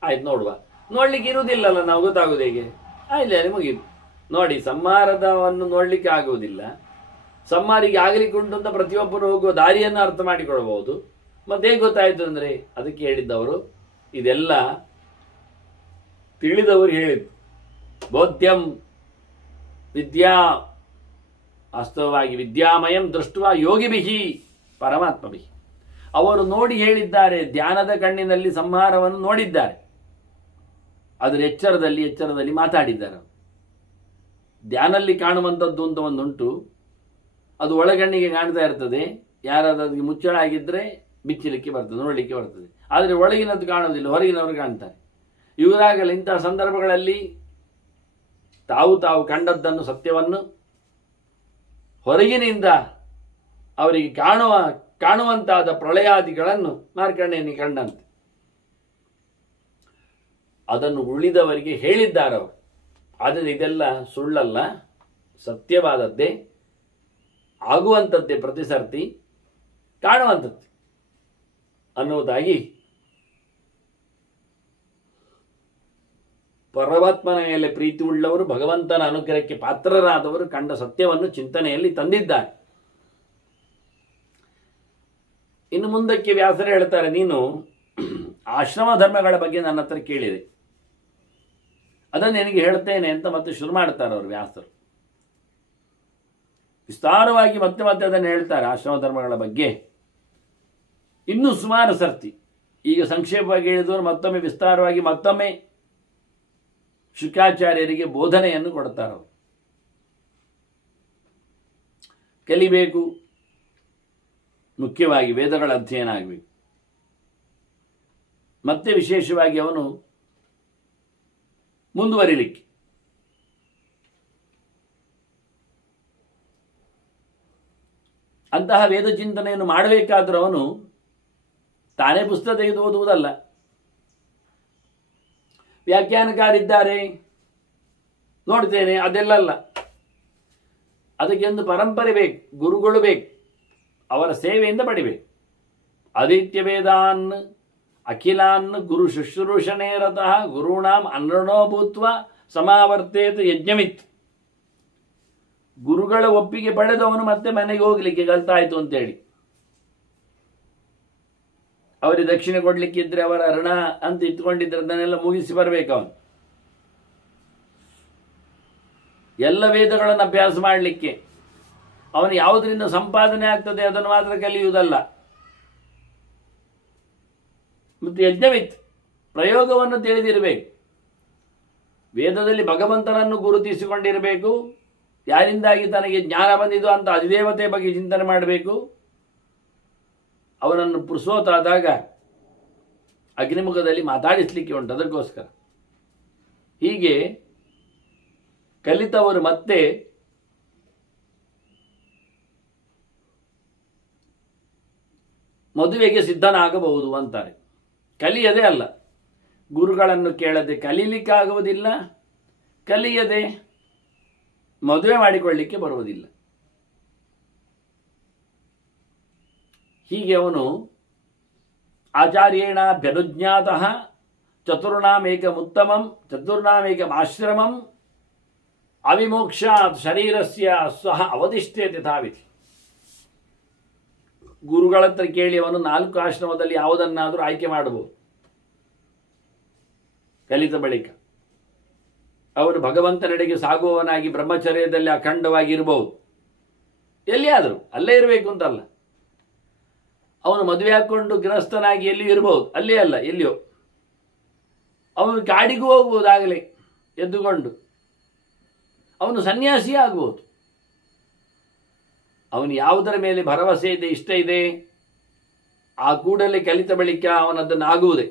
ಆಯ್ತು, ನೋಡುವ. ನೋಡ್ಲಿಕ್ಕೆ ಇರುವುದಿಲ್ಲಲ್ಲ, ನಾವು ಗೊತ್ತಾಗುವುದು ಹೇಗೆ? ಆಯ್ತು, ಮುಗಿದು ನೋಡಿ. ಸಂಹಾರದವನ್ನು ನೋಡ್ಲಿಕ್ಕೆ ಆಗುವುದಿಲ್ಲ. ಸಂಹಾರಿಗೆ ಆಗಲಿಕ್ಕೆ ಉಂಟು ಅಂತ ಪ್ರತಿಯೊಬ್ಬರು ಹೋಗುವ ದಾರಿಯನ್ನು ಅರ್ಥ ಮಾಡಿಕೊಳ್ಳಬಹುದು. ಮತ್ತೆ ಹೇಗೆ ಗೊತ್ತಾಯ್ತು ಅಂದ್ರೆ ಅದಕ್ಕೆ ಹೇಳಿದ್ದವರು, ಇದೆಲ್ಲ ತಿಳಿದವರು ಹೇಳಿದ್ದು. ಬೋಧ್ಯಂ ವಿದ್ಯಾ, ವಾಸ್ತವವಾಗಿ ವಿದ್ಯಾಮಯಂ ದೃಷ್ಟ ಯೋಗಿಭಿಹಿ ಪರಮಾತ್ಮಭಿಹಿ. ಅವರು ನೋಡಿ ಹೇಳಿದ್ದಾರೆ. ಧ್ಯಾನದ ಕಣ್ಣಿನಲ್ಲಿ ಸಂಹಾರವನ್ನು ನೋಡಿದ್ದಾರೆ. ಅದರ ಎಚ್ಚರದಲ್ಲಿ ಮಾತಾಡಿದ್ದಾರೆ. ಧ್ಯಾನಲ್ಲಿ ಕಾಣುವಂಥದ್ದು ಅಂತ ಒಂದುಂಟು, ಅದು ಒಳಗಣ್ಣಿಗೆ ಕಾಣ್ತಾ ಇರ್ತದೆ. ಯಾರಾದ್ರೂ ಅದಕ್ಕೆ ಮುಚ್ಚಳ ಆಗಿದ್ರೆ ಬಿಚ್ಚಲಿಕ್ಕೆ ಬರ್ತದೆ, ನೋಡಲಿಕ್ಕೆ ಬರ್ತದೆ. ಆದರೆ ಒಳಗಿನದ್ದು ಕಾಣುವುದಿಲ್ಲ, ಹೊರಗಿನವರು ಕಾಣ್ತಾರೆ. ಇವರಾಗಲ್ಲ ಇಂತಹ ಸಂದರ್ಭಗಳಲ್ಲಿ ತಾವು ಕಂಡದ್ದನ್ನು, ಸತ್ಯವನ್ನು ಹೊರಗಿನಿಂದ ಅವರಿಗೆ ಕಾಣುವಂತಾದ ಪ್ರಳಯಾದಿಗಳನ್ನು ಮಾರ್ಕಂಡೇಯನಿಗೆ ಕಂಡಂತೆ ಅದನ್ನು ಉಳಿದವರಿಗೆ ಹೇಳಿದ್ದಾರವರು. ಆದರೆ ಇದೆಲ್ಲ ಸುಳ್ಳಲ್ಲ, ಸತ್ಯವಾದದ್ದೇ, ಆಗುವಂಥದ್ದೇ, ಪ್ರತಿ ಸರ್ತಿ ಕಾಣುವಂಥದ್ದು ಅನ್ನುವುದಾಗಿ ಪರಮಾತ್ಮನ ಮೇಲೆ ಪ್ರೀತಿ ಉಳ್ಳವರು, ಭಗವಂತನ ಅನುಗ್ರಹಕ್ಕೆ ಪಾತ್ರರಾದವರು ಕಂಡ ಸತ್ಯವನ್ನು ಚಿಂತನೆಯಲ್ಲಿ ತಂದಿದ್ದಾರೆ. ಇನ್ನು ಮುಂದಕ್ಕೆ ವ್ಯಾಸರು ಹೇಳ್ತಾರೆ, ನೀನು ಆಶ್ರಮ ಧರ್ಮಗಳ ಬಗ್ಗೆ ನನ್ನ ಹತ್ರ ಕೇಳಿದೆ. ಅದನ್ನು ನಿನಗೆ ಹೇಳ್ತೇನೆ ಅಂತ ಮತ್ತೆ ಶುರು ಮಾಡ್ತಾರೆ ಅವರು ವ್ಯಾಸರು. ವಿಸ್ತಾರವಾಗಿ ಮತ್ತೆ ಮತ್ತೆ ಅದನ್ನು ಹೇಳ್ತಾರೆ ಆಶ್ರಮ ಧರ್ಮಗಳ ಬಗ್ಗೆ. ಇನ್ನೂ ಸುಮಾರು ಸರ್ತಿ, ಈಗ ಸಂಕ್ಷೇಪವಾಗಿ ಹೇಳಿದವರು ಮತ್ತೊಮ್ಮೆ ವಿಸ್ತಾರವಾಗಿ ಮತ್ತೊಮ್ಮೆ ಶುಕಾಚಾರ್ಯರಿಗೆ ಬೋಧನೆಯನ್ನು ಕೊಡ್ತಾರೆ. ಅವರು ಕಲಿಬೇಕು, ಮುಖ್ಯವಾಗಿ ವೇದಗಳ ಅಧ್ಯಯನ ಆಗಬೇಕು. ಮತ್ತೆ ವಿಶೇಷವಾಗಿ ಅವನು ಮುಂದುವರಿಲಿಕ್ಕೆ ಅಂತಹ ವೇದ ಚಿಂತನೆಯನ್ನು ಮಾಡಬೇಕಾದ್ರೂ ಅವನು ತಾನೇ ಪುಸ್ತಕ ತೆಗೆದು ಓದುವುದಲ್ಲ. ವ್ಯಾಖ್ಯಾನಕಾರಿದ್ದಾರೆ ನೋಡ್ತೇನೆ, ಅದೆಲ್ಲಲ್ಲ. ಅದಕ್ಕೆ ಒಂದು ಪರಂಪರೆ ಬೇಕು, ಗುರುಗಳು ಬೇಕು, ಅವರ ಸೇವೆಯಿಂದ ಪಡಿಬೇಕು. ಆದಿತ್ಯ ವೇದಾನ್ ಅಖಿಲಾನ್ ಗುರು ಶುಶ್ರೂಷಣೇ ರತಃ ಗುರುಣಾಂ ಅನೃಣೋ ಭೂತ್ವ ಸಮಾವರ್ತೇತ ಯಜ್ಞಮಿತ್. ಗುರುಗಳ ಒಪ್ಪಿಗೆ ಪಡೆದವನು ಮತ್ತೆ ಮನೆಗೆ ಹೋಗ್ಲಿಕ್ಕೆ ಕಲ್ತಾಯ್ತು ಅಂತೇಳಿ, ಅವರಿಗೆ ದಕ್ಷಿಣೆ ಕೊಡ್ಲಿಕ್ಕಿದ್ರೆ ಅವರ ಋಣ ಅಂತ ಇಟ್ಕೊಂಡಿದ್ರೆ ಅದನ್ನೆಲ್ಲ ಮುಗಿಸಿ ಬರಬೇಕು. ಅವನು ಎಲ್ಲ ವೇದಗಳನ್ನು ಅಭ್ಯಾಸ ಮಾಡಲಿಕ್ಕೆ ಅವನು ಯಾವುದರಿಂದ ಸಂಪಾದನೆ ಆಗ್ತದೆ ಅದನ್ನು ಮಾತ್ರ ಕಲಿಯುವುದಲ್ಲ. ಮತ್ತು ಯಜ್ಞವಿತ್, ಪ್ರಯೋಗವನ್ನು ತಿಳಿದಿರಬೇಕು. ವೇದದಲ್ಲಿ ಭಗವಂತನನ್ನು ಗುರುತಿಸಿಕೊಂಡಿರಬೇಕು. ಯಾರಿಂದಾಗಿ ತನಗೆ ಜ್ಞಾನ ಬಂದಿದ್ದು ಅಂತ ಅಧಿದೇವತೆ ಬಗ್ಗೆ ಚಿಂತನೆ ಮಾಡಬೇಕು. ಅವನನ್ನು ಪುರುಷೋತ್ತಾದಾಗ ಅಗ್ನಿಮುಖದಲ್ಲಿ ಮಾತಾಡಿಸ್ಲಿಕ್ಕೆ ಉಂಟು. ಅದಕ್ಕೋಸ್ಕರ ಹೀಗೆ ಕಲಿತವರು ಮತ್ತೆ ಮದುವೆಗೆ ಸಿದ್ಧನಾಗಬಹುದು ಅಂತಾರೆ. ಕಲಿಯದೆ ಅಲ್ಲ, ಗುರುಗಳನ್ನು ಕೇಳದೆ ಕಲೀಲಿಕ್ಕಾಗುವುದಿಲ್ಲ, ಕಲಿಯದೆ ಮದುವೆ ಮಾಡಿಕೊಳ್ಳಿಕ್ಕೆ ಬರುವುದಿಲ್ಲ. ಹೀಗೆ ಅವನು ಆಚಾರ್ಯೇಣ ಭ್ಯನುಜ್ಞಾತಃ ಚತುರ್ಣಾಮೇಕಮುತ್ತಮಂ ಚತುರ್ಣಾಮೇಕಮಾಶ್ರಮಂ ಅವಿಮೋಕ್ಷಾತ್ ಶರೀರಸ್ಯ ಸ್ವಹ ಅವಧಿಷ್ಠೇತಿ ತಾವಿತಿ. ಗುರುಗಳತ್ರ ಕೇಳಿ ಅವನು 4 ಆಶ್ರಮದಲ್ಲಿ ಯಾವುದನ್ನಾದರೂ ಆಯ್ಕೆ ಮಾಡಬಹುದು. ಕಲಿತ ಬಳಿಕ ಅವನು ಭಗವಂತನೆಡೆಗೆ ಸಾಗುವವನಾಗಿ ಬ್ರಹ್ಮಚರ್ಯದಲ್ಲಿ ಅಖಂಡವಾಗಿ ಇರಬಹುದು. ಎಲ್ಲಿಯಾದರೂ ಅಲ್ಲೇ ಇರಬೇಕು ಅಂತಲ್ಲ. ಅವನು ಮದುವೆ ಹಾಕೊಂಡು ಗೃಹಸ್ಥನಾಗಿ ಎಲ್ಲಿಯೂ ಇರಬಹುದು, ಅಲ್ಲೇ ಅಲ್ಲ ಎಲ್ಲಿಯೋ. ಅವನು ಕಾಡಿಗೂ ಹೋಗ್ಬೋದು, ಆಗಲೇ ಎದ್ದುಕೊಂಡು ಅವನು ಸನ್ಯಾಸಿ ಆಗ್ಬೋದು. ಅವನು ಯಾವುದರ ಮೇಲೆ ಭರವಸೆ ಇದೆ, ಇಷ್ಟ ಇದೆ, ಆ ಕೂಡಲೇ ಕಲಿತ ಬಳಿಕ ಅವನದನ್ನು ಆಗುವುದೇ,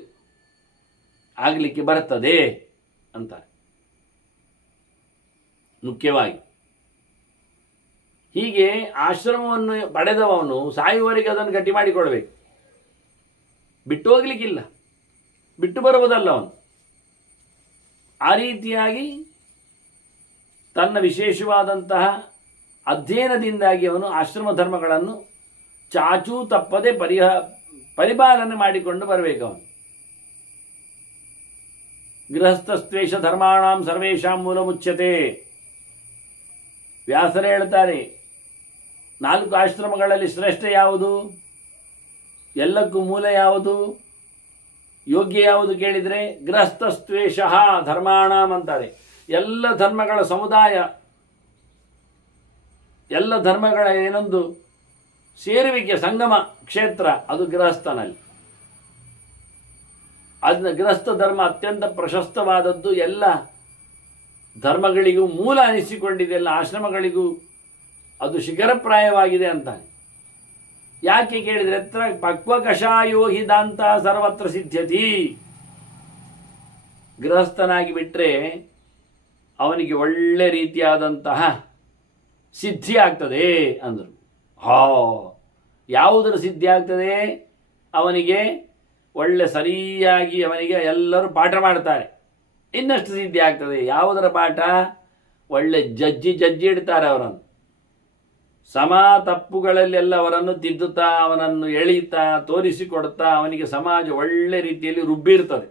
ಆಗಲಿಕ್ಕೆ ಬರ್ತದೆ ಅಂತಾರೆ ಮುಖ್ಯವಾಗಿ. ಹೀಗೆ ಆಶ್ರಮವನ್ನು ಪಡೆದವನು ಸಾಯುವವರೆಗೆ ಅದನ್ನು ಗಟ್ಟಿ ಮಾಡಿಕೊಳ್ಬೇಕು. ಬಿಟ್ಟು ಹೋಗ್ಲಿಕ್ಕಿಲ್ಲ, ಬಿಟ್ಟು ಬರುವುದಲ್ಲ ಅವನು. ಆ ರೀತಿಯಾಗಿ ತನ್ನ ವಿಶೇಷವಾದಂತಹ ಅಧ್ಯಯನದಿಂದಾಗಿ ಅವನು ಆಶ್ರಮ ಧರ್ಮಗಳನ್ನು ಚಾಚೂ ತಪ್ಪದೆ ಪರಿಪಾಲನೆ ಮಾಡಿಕೊಂಡು ಬರಬೇಕು. ಅವನು ಗೃಹಸ್ಥಸ್ತ್ವೇಷ ಧರ್ಮಾಣಾಂ ಸರ್ವೇಷಾಂ ಮೂಲ ಮುಚ್ಯತೆ. ವ್ಯಾಸರೇ ಹೇಳ್ತಾರೆ, 4 ಆಶ್ರಮಗಳಲ್ಲಿ ಶ್ರೇಷ್ಠ ಯಾವುದು, ಎಲ್ಲಕ್ಕೂ ಮೂಲ ಯಾವುದು, ಯೋಗ್ಯ ಯಾವುದು ಕೇಳಿದರೆ ಗೃಹಸ್ಥಸ್ತ್ವೇಷ ಧರ್ಮಾಣಾಂ ಅಂತಾರೆ. ಎಲ್ಲ ಧರ್ಮಗಳ ಸಮುದಾಯ, ಎಲ್ಲ ಧರ್ಮಗಳ ಏನೊಂದು ಸೇರುವಿಕೆ, ಸಂಗಮ ಕ್ಷೇತ್ರ ಅದು ಗೃಹಸ್ಥನಲ್ಲಿ. ಅದನ್ನ ಗೃಹಸ್ಥ ಧರ್ಮ ಅತ್ಯಂತ ಪ್ರಶಸ್ತವಾದದ್ದು, ಎಲ್ಲ ಧರ್ಮಗಳಿಗೂ ಮೂಲ ಅನಿಸಿಕೊಂಡಿದೆ, ಎಲ್ಲ ಆಶ್ರಮಗಳಿಗೂ ಅದು ಶಿಖರಪ್ರಾಯವಾಗಿದೆ ಅಂತಾನೆ. ಯಾಕೆ ಕೇಳಿದರೆ ಪಕ್ವ ಕಷಾಯೋ ಹಿ ದಾಂತ ಸರ್ವತ್ರ ಸಿದ್ಧ್ಯತಿ. ಗೃಹಸ್ಥನಾಗಿ ಬಿಟ್ಟರೆ ಅವನಿಗೆ ಒಳ್ಳೆ ರೀತಿಯಾದಂತಹ ಸಿದ್ಧಿ ಆಗ್ತದೆ ಅಂದರು. ಯಾವುದರ ಸಿದ್ಧಿ ಆಗ್ತದೆ? ಅವನಿಗೆ ಒಳ್ಳೆ ಸರಿಯಾಗಿ ಅವನಿಗೆ ಎಲ್ಲರೂ ಪಾಠ ಮಾಡ್ತಾರೆ, ಇನ್ನಷ್ಟು ಸಿದ್ಧಿ ಆಗ್ತದೆ. ಯಾವುದರ ಪಾಠ? ಒಳ್ಳೆ ಜಜ್ಜಿ ಇಡ್ತಾರೆ ಅವರನ್ನು. ಸಮ ತಪ್ಪುಗಳಲ್ಲೆಲ್ಲ ಅವರನ್ನು ತಿದ್ದುತ್ತಾ, ಅವನನ್ನು ಎಳೀತಾ, ತೋರಿಸಿಕೊಡ್ತಾ ಅವನಿಗೆ ಸಮಾಜ ಒಳ್ಳೆ ರೀತಿಯಲ್ಲಿ ರುಬ್ಬಿರ್ತದೆ.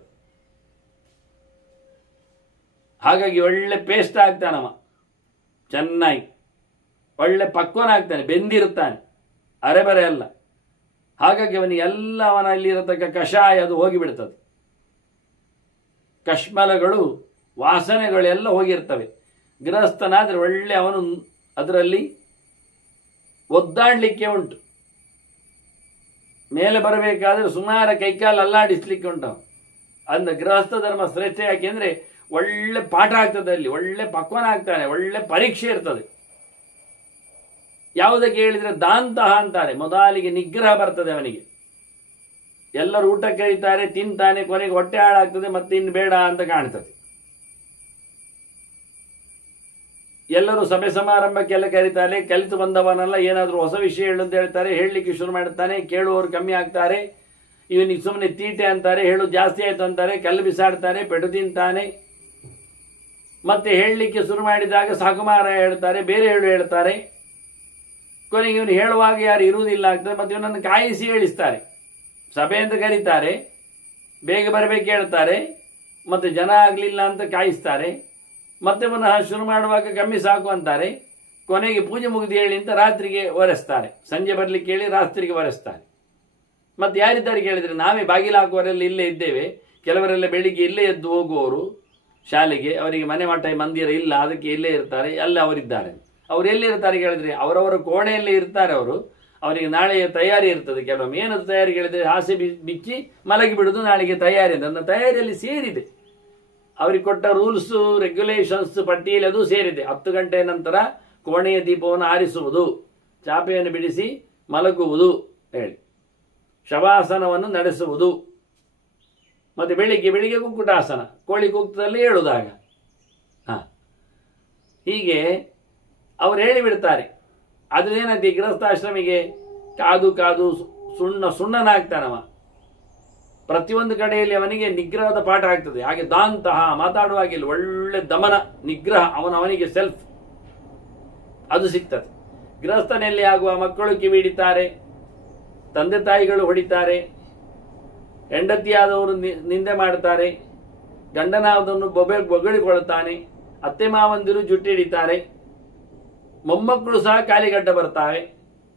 ಹಾಗಾಗಿ ಒಳ್ಳೆ ಪೇಸ್ಟ್ ಆಗ್ತಾನವ, ಚೆನ್ನಾಗಿ ಒಳ್ಳೆ ಪಕ್ವನಾಗ್ತಾನೆ, ಬೆಂದಿರುತ್ತಾನೆ, ಅರೆಬರೆ ಅಲ್ಲ. ಹಾಗಾಗಿ ಅವನಿಗೆ ಎಲ್ಲ ಅವನಲ್ಲಿರತಕ್ಕ ಕಷಾಯ ಅದು ಹೋಗಿಬಿಡ್ತದೆ. ಕಶ್ಮಲಗಳು ವಾಸನೆಗಳೆಲ್ಲ ಹೋಗಿರ್ತವೆ. ಗೃಹಸ್ಥನಾದರೆ ಒಳ್ಳೆ ಅವನು ಅದರಲ್ಲಿ ಒದ್ದಾಡಲಿಕ್ಕೆ ಉಂಟು, ಮೇಲೆ ಬರಬೇಕಾದ್ರೆ ಸುಮಾರು ಕೈಕಾಲು ಅಲ್ಲಾಡಿಸ್ಲಿಕ್ಕೆ ಉಂಟು. ಅಂದ್ರೆ ಗೃಹಸ್ಥ ಧರ್ಮ ಶ್ರೇಷ್ಠ ಯಾಕೆಂದ್ರೆ ಒಳ್ಳೆ ಪಾಠ ಆಗ್ತದೆ, ಅಲ್ಲಿ ಒಳ್ಳೆ ಪಕ್ವನ ಆಗ್ತಾನೆ, ಒಳ್ಳೆ ಪರೀಕ್ಷೆ ಇರ್ತದೆ. ಯಾವುದಕ್ಕೆ ಹೇಳಿದ್ರೆ ದಾಂತಹ ಅಂತಾರೆ, ಮೊದಲಿಗೆ ನಿಗ್ರಹ ಬರ್ತದೆ ಅವನಿಗೆ. ಎಲ್ಲರೂ ಊಟ ಕರೀತಾರೆ, ತಿಂತಾನೆ, ಕೊನೆಗೆ ಹೊಟ್ಟೆ ಹಾಳಾಗ್ತದೆ, ಮತ್ತೆ ಇನ್ನು ಬೇಡ ಅಂತ ಕಾಣ್ತದೆ. ಎಲ್ಲರೂ ಸಭೆ ಸಮಾರಂಭಕ್ಕೆಲ್ಲ ಕರೀತಾರೆ, ಕಲಿತು ಬಂದವನಲ್ಲ, ಏನಾದರೂ ಹೊಸ ವಿಷಯ ಹೇಳು ಅಂತ ಹೇಳ್ತಾರೆ, ಹೇಳಲಿಕ್ಕೆ ಶುರು ಮಾಡುತ್ತಾನೆ, ಕೇಳುವವರು ಕಮ್ಮಿ ಆಗ್ತಾರೆ, ಇವನಿಗೆ ಸುಮ್ಮನೆ ತೀಟೆ ಅಂತಾರೆ, ಹೇಳು ಜಾಸ್ತಿ ಆಯ್ತು ಅಂತಾರೆ, ಕಲ್ಲು ಬಿಸಾಡ್ತಾರೆ, ಪೆಟ್ಟು ತಿಂತಾನೆ. ಮತ್ತೆ ಹೇಳಲಿಕ್ಕೆ ಶುರು ಮಾಡಿದಾಗ ಸಾಕುಮಾರ ಹೇಳ್ತಾರೆ, ಬೇರೆ ಹೇಳ್ತಾರೆ. ಕೊನೆಗೆ ಇವನು ಹೇಳುವಾಗ ಯಾರು ಇರುವುದಿಲ್ಲ ಆಗ್ತದೆ, ಮತ್ತೆ ಇವನನ್ನು ಕಾಯಿಸಿ ಹೇಳಿಸ್ತಾರೆ. ಸಭೆ ಅಂತ ಕರೀತಾರೆ, ಬೇಗ ಬರಬೇಕು ಹೇಳ್ತಾರೆ, ಮತ್ತೆ ಜನ ಆಗಲಿಲ್ಲ ಅಂತ ಕಾಯಿಸ್ತಾರೆ, ಮತ್ತೆ ಪುನಃ ಶುರು ಮಾಡುವಾಗ ಕಮ್ಮಿ ಸಾಕು ಅಂತಾರೆ. ಕೊನೆಗೆ ಪೂಜೆ ಮುಗಿದು ಹೇಳಿ ಅಂತ ರಾತ್ರಿಗೆ ಒರೆಸ್ತಾರೆ, ಸಂಜೆ ಬರಲಿಕ್ಕೆ ಹೇಳಿ ರಾತ್ರಿಗೆ ಒರೆಸ್ತಾರೆ. ಮತ್ತೆ ಯಾರಿದ್ದಾರೆ ಕೇಳಿದರೆ ನಾವೇ ಬಾಗಿಲು ಹಾಕುವವರೆಲ್ಲ ಇಲ್ಲೇ ಇದ್ದೇವೆ, ಕೆಲವರೆಲ್ಲ ಬೆಳಿಗ್ಗೆ ಇಲ್ಲೇ ಎದ್ದು ಹೋಗುವವರು ಶಾಲೆಗೆ, ಅವರಿಗೆ ಮನೆ ಮಠ ಮಂದಿರ ಇಲ್ಲ, ಅದಕ್ಕೆ ಇಲ್ಲೇ ಇರ್ತಾರೆ, ಅಲ್ಲೇ ಅವರಿದ್ದಾರೆ. ಅವ್ರು ಎಲ್ಲಿರ್ತಾರೆ ಕೇಳಿದ್ರೆ ಅವರವರ ಕೋಣೆಯಲ್ಲೇ ಇರ್ತಾರೆ. ಅವರಿಗೆ ನಾಳೆಯ ತಯಾರಿ ಇರ್ತದೆ. ಕೆಲವೊಮ್ಮೆ ಏನದು ತಯಾರಿ ಕೇಳಿದ್ರೆ ಹಾಸೆ ಬಿಚ್ಚಿ ಮಲಗಿ ಬಿಡುದು, ನಾಳೆಗೆ ತಯಾರಿ ಅಂತ. ನನ್ನ ತಯಾರಿಯಲ್ಲಿ ಸೇರಿದೆ, ಅವರಿಗೆ ಕೊಟ್ಟ ರೂಲ್ಸು ರೆಗ್ಯುಲೇಷನ್ಸ್ ಪಟ್ಟಿಯಲ್ಲಿ ಅದು ಸೇರಿದೆ. 10 ಗಂಟೆ ನಂತರ ಕೋಣೆಯ ದೀಪವನ್ನು ಆರಿಸುವುದು, ಚಾಪೆಯನ್ನು ಬಿಡಿಸಿ ಮಲಗುವುದು ಹೇಳಿ, ಶವಾಸನವನ್ನು ನಡೆಸುವುದು, ಮತ್ತೆ ಬೆಳಿಗ್ಗೆ ಕುಕ್ಕುಟಾಸನ, ಕೋಳಿ ಕೂಗ್ತದಲ್ಲಿ ಹೇಳುವುದಾಗ ಹೀಗೆ ಅವ್ರು ಹೇಳಿಬಿಡ್ತಾರೆ. ಅದೇನಂತೆ ಗೃಹಸ್ಥಾಶ್ರಮಿಗೆ ಕಾದು ಸುಣ್ಣನಾಗ್ತಾನವ. ಪ್ರತಿಯೊಂದು ಕಡೆಯಲ್ಲಿ ಅವನಿಗೆ ನಿಗ್ರಹದ ಪಾಠ ಆಗ್ತದೆ. ಹಾಗೆ ದಾಂತಹ ಮಾತಾಡುವಾಗಿಲ್ಲ, ಒಳ್ಳೆ ದಮನ ನಿಗ್ರಹ, ಅವನಿಗೆ ಸೆಲ್ಫ್ ಅದು ಸಿಗ್ತದೆ. ಗೃಹಸ್ಥನಲ್ಲಿ ಆಗುವ ಮಕ್ಕಳು ಕಿವಿಡಿತಾರೆ, ತಂದೆ ತಾಯಿಗಳು ಹೊಡಿತಾರೆ, ಹೆಂಡತಿಯಾದವರು ನಿಂದೆ ಮಾಡ್ತಾರೆ, ಗಂಡನಾದವನು ಬೊಗಳಿಕೊಳ್ಳುತ್ತಾನೆ, ಅತ್ತೆ ಮಾವಂದಿರು ಜುಟ್ಟಿಡಿತಾರೆ, ಮೊಮ್ಮಕ್ಕಳು ಸಹ ಕಾಲಿಗಡ್ಡ ಬರ್ತಾವೆ.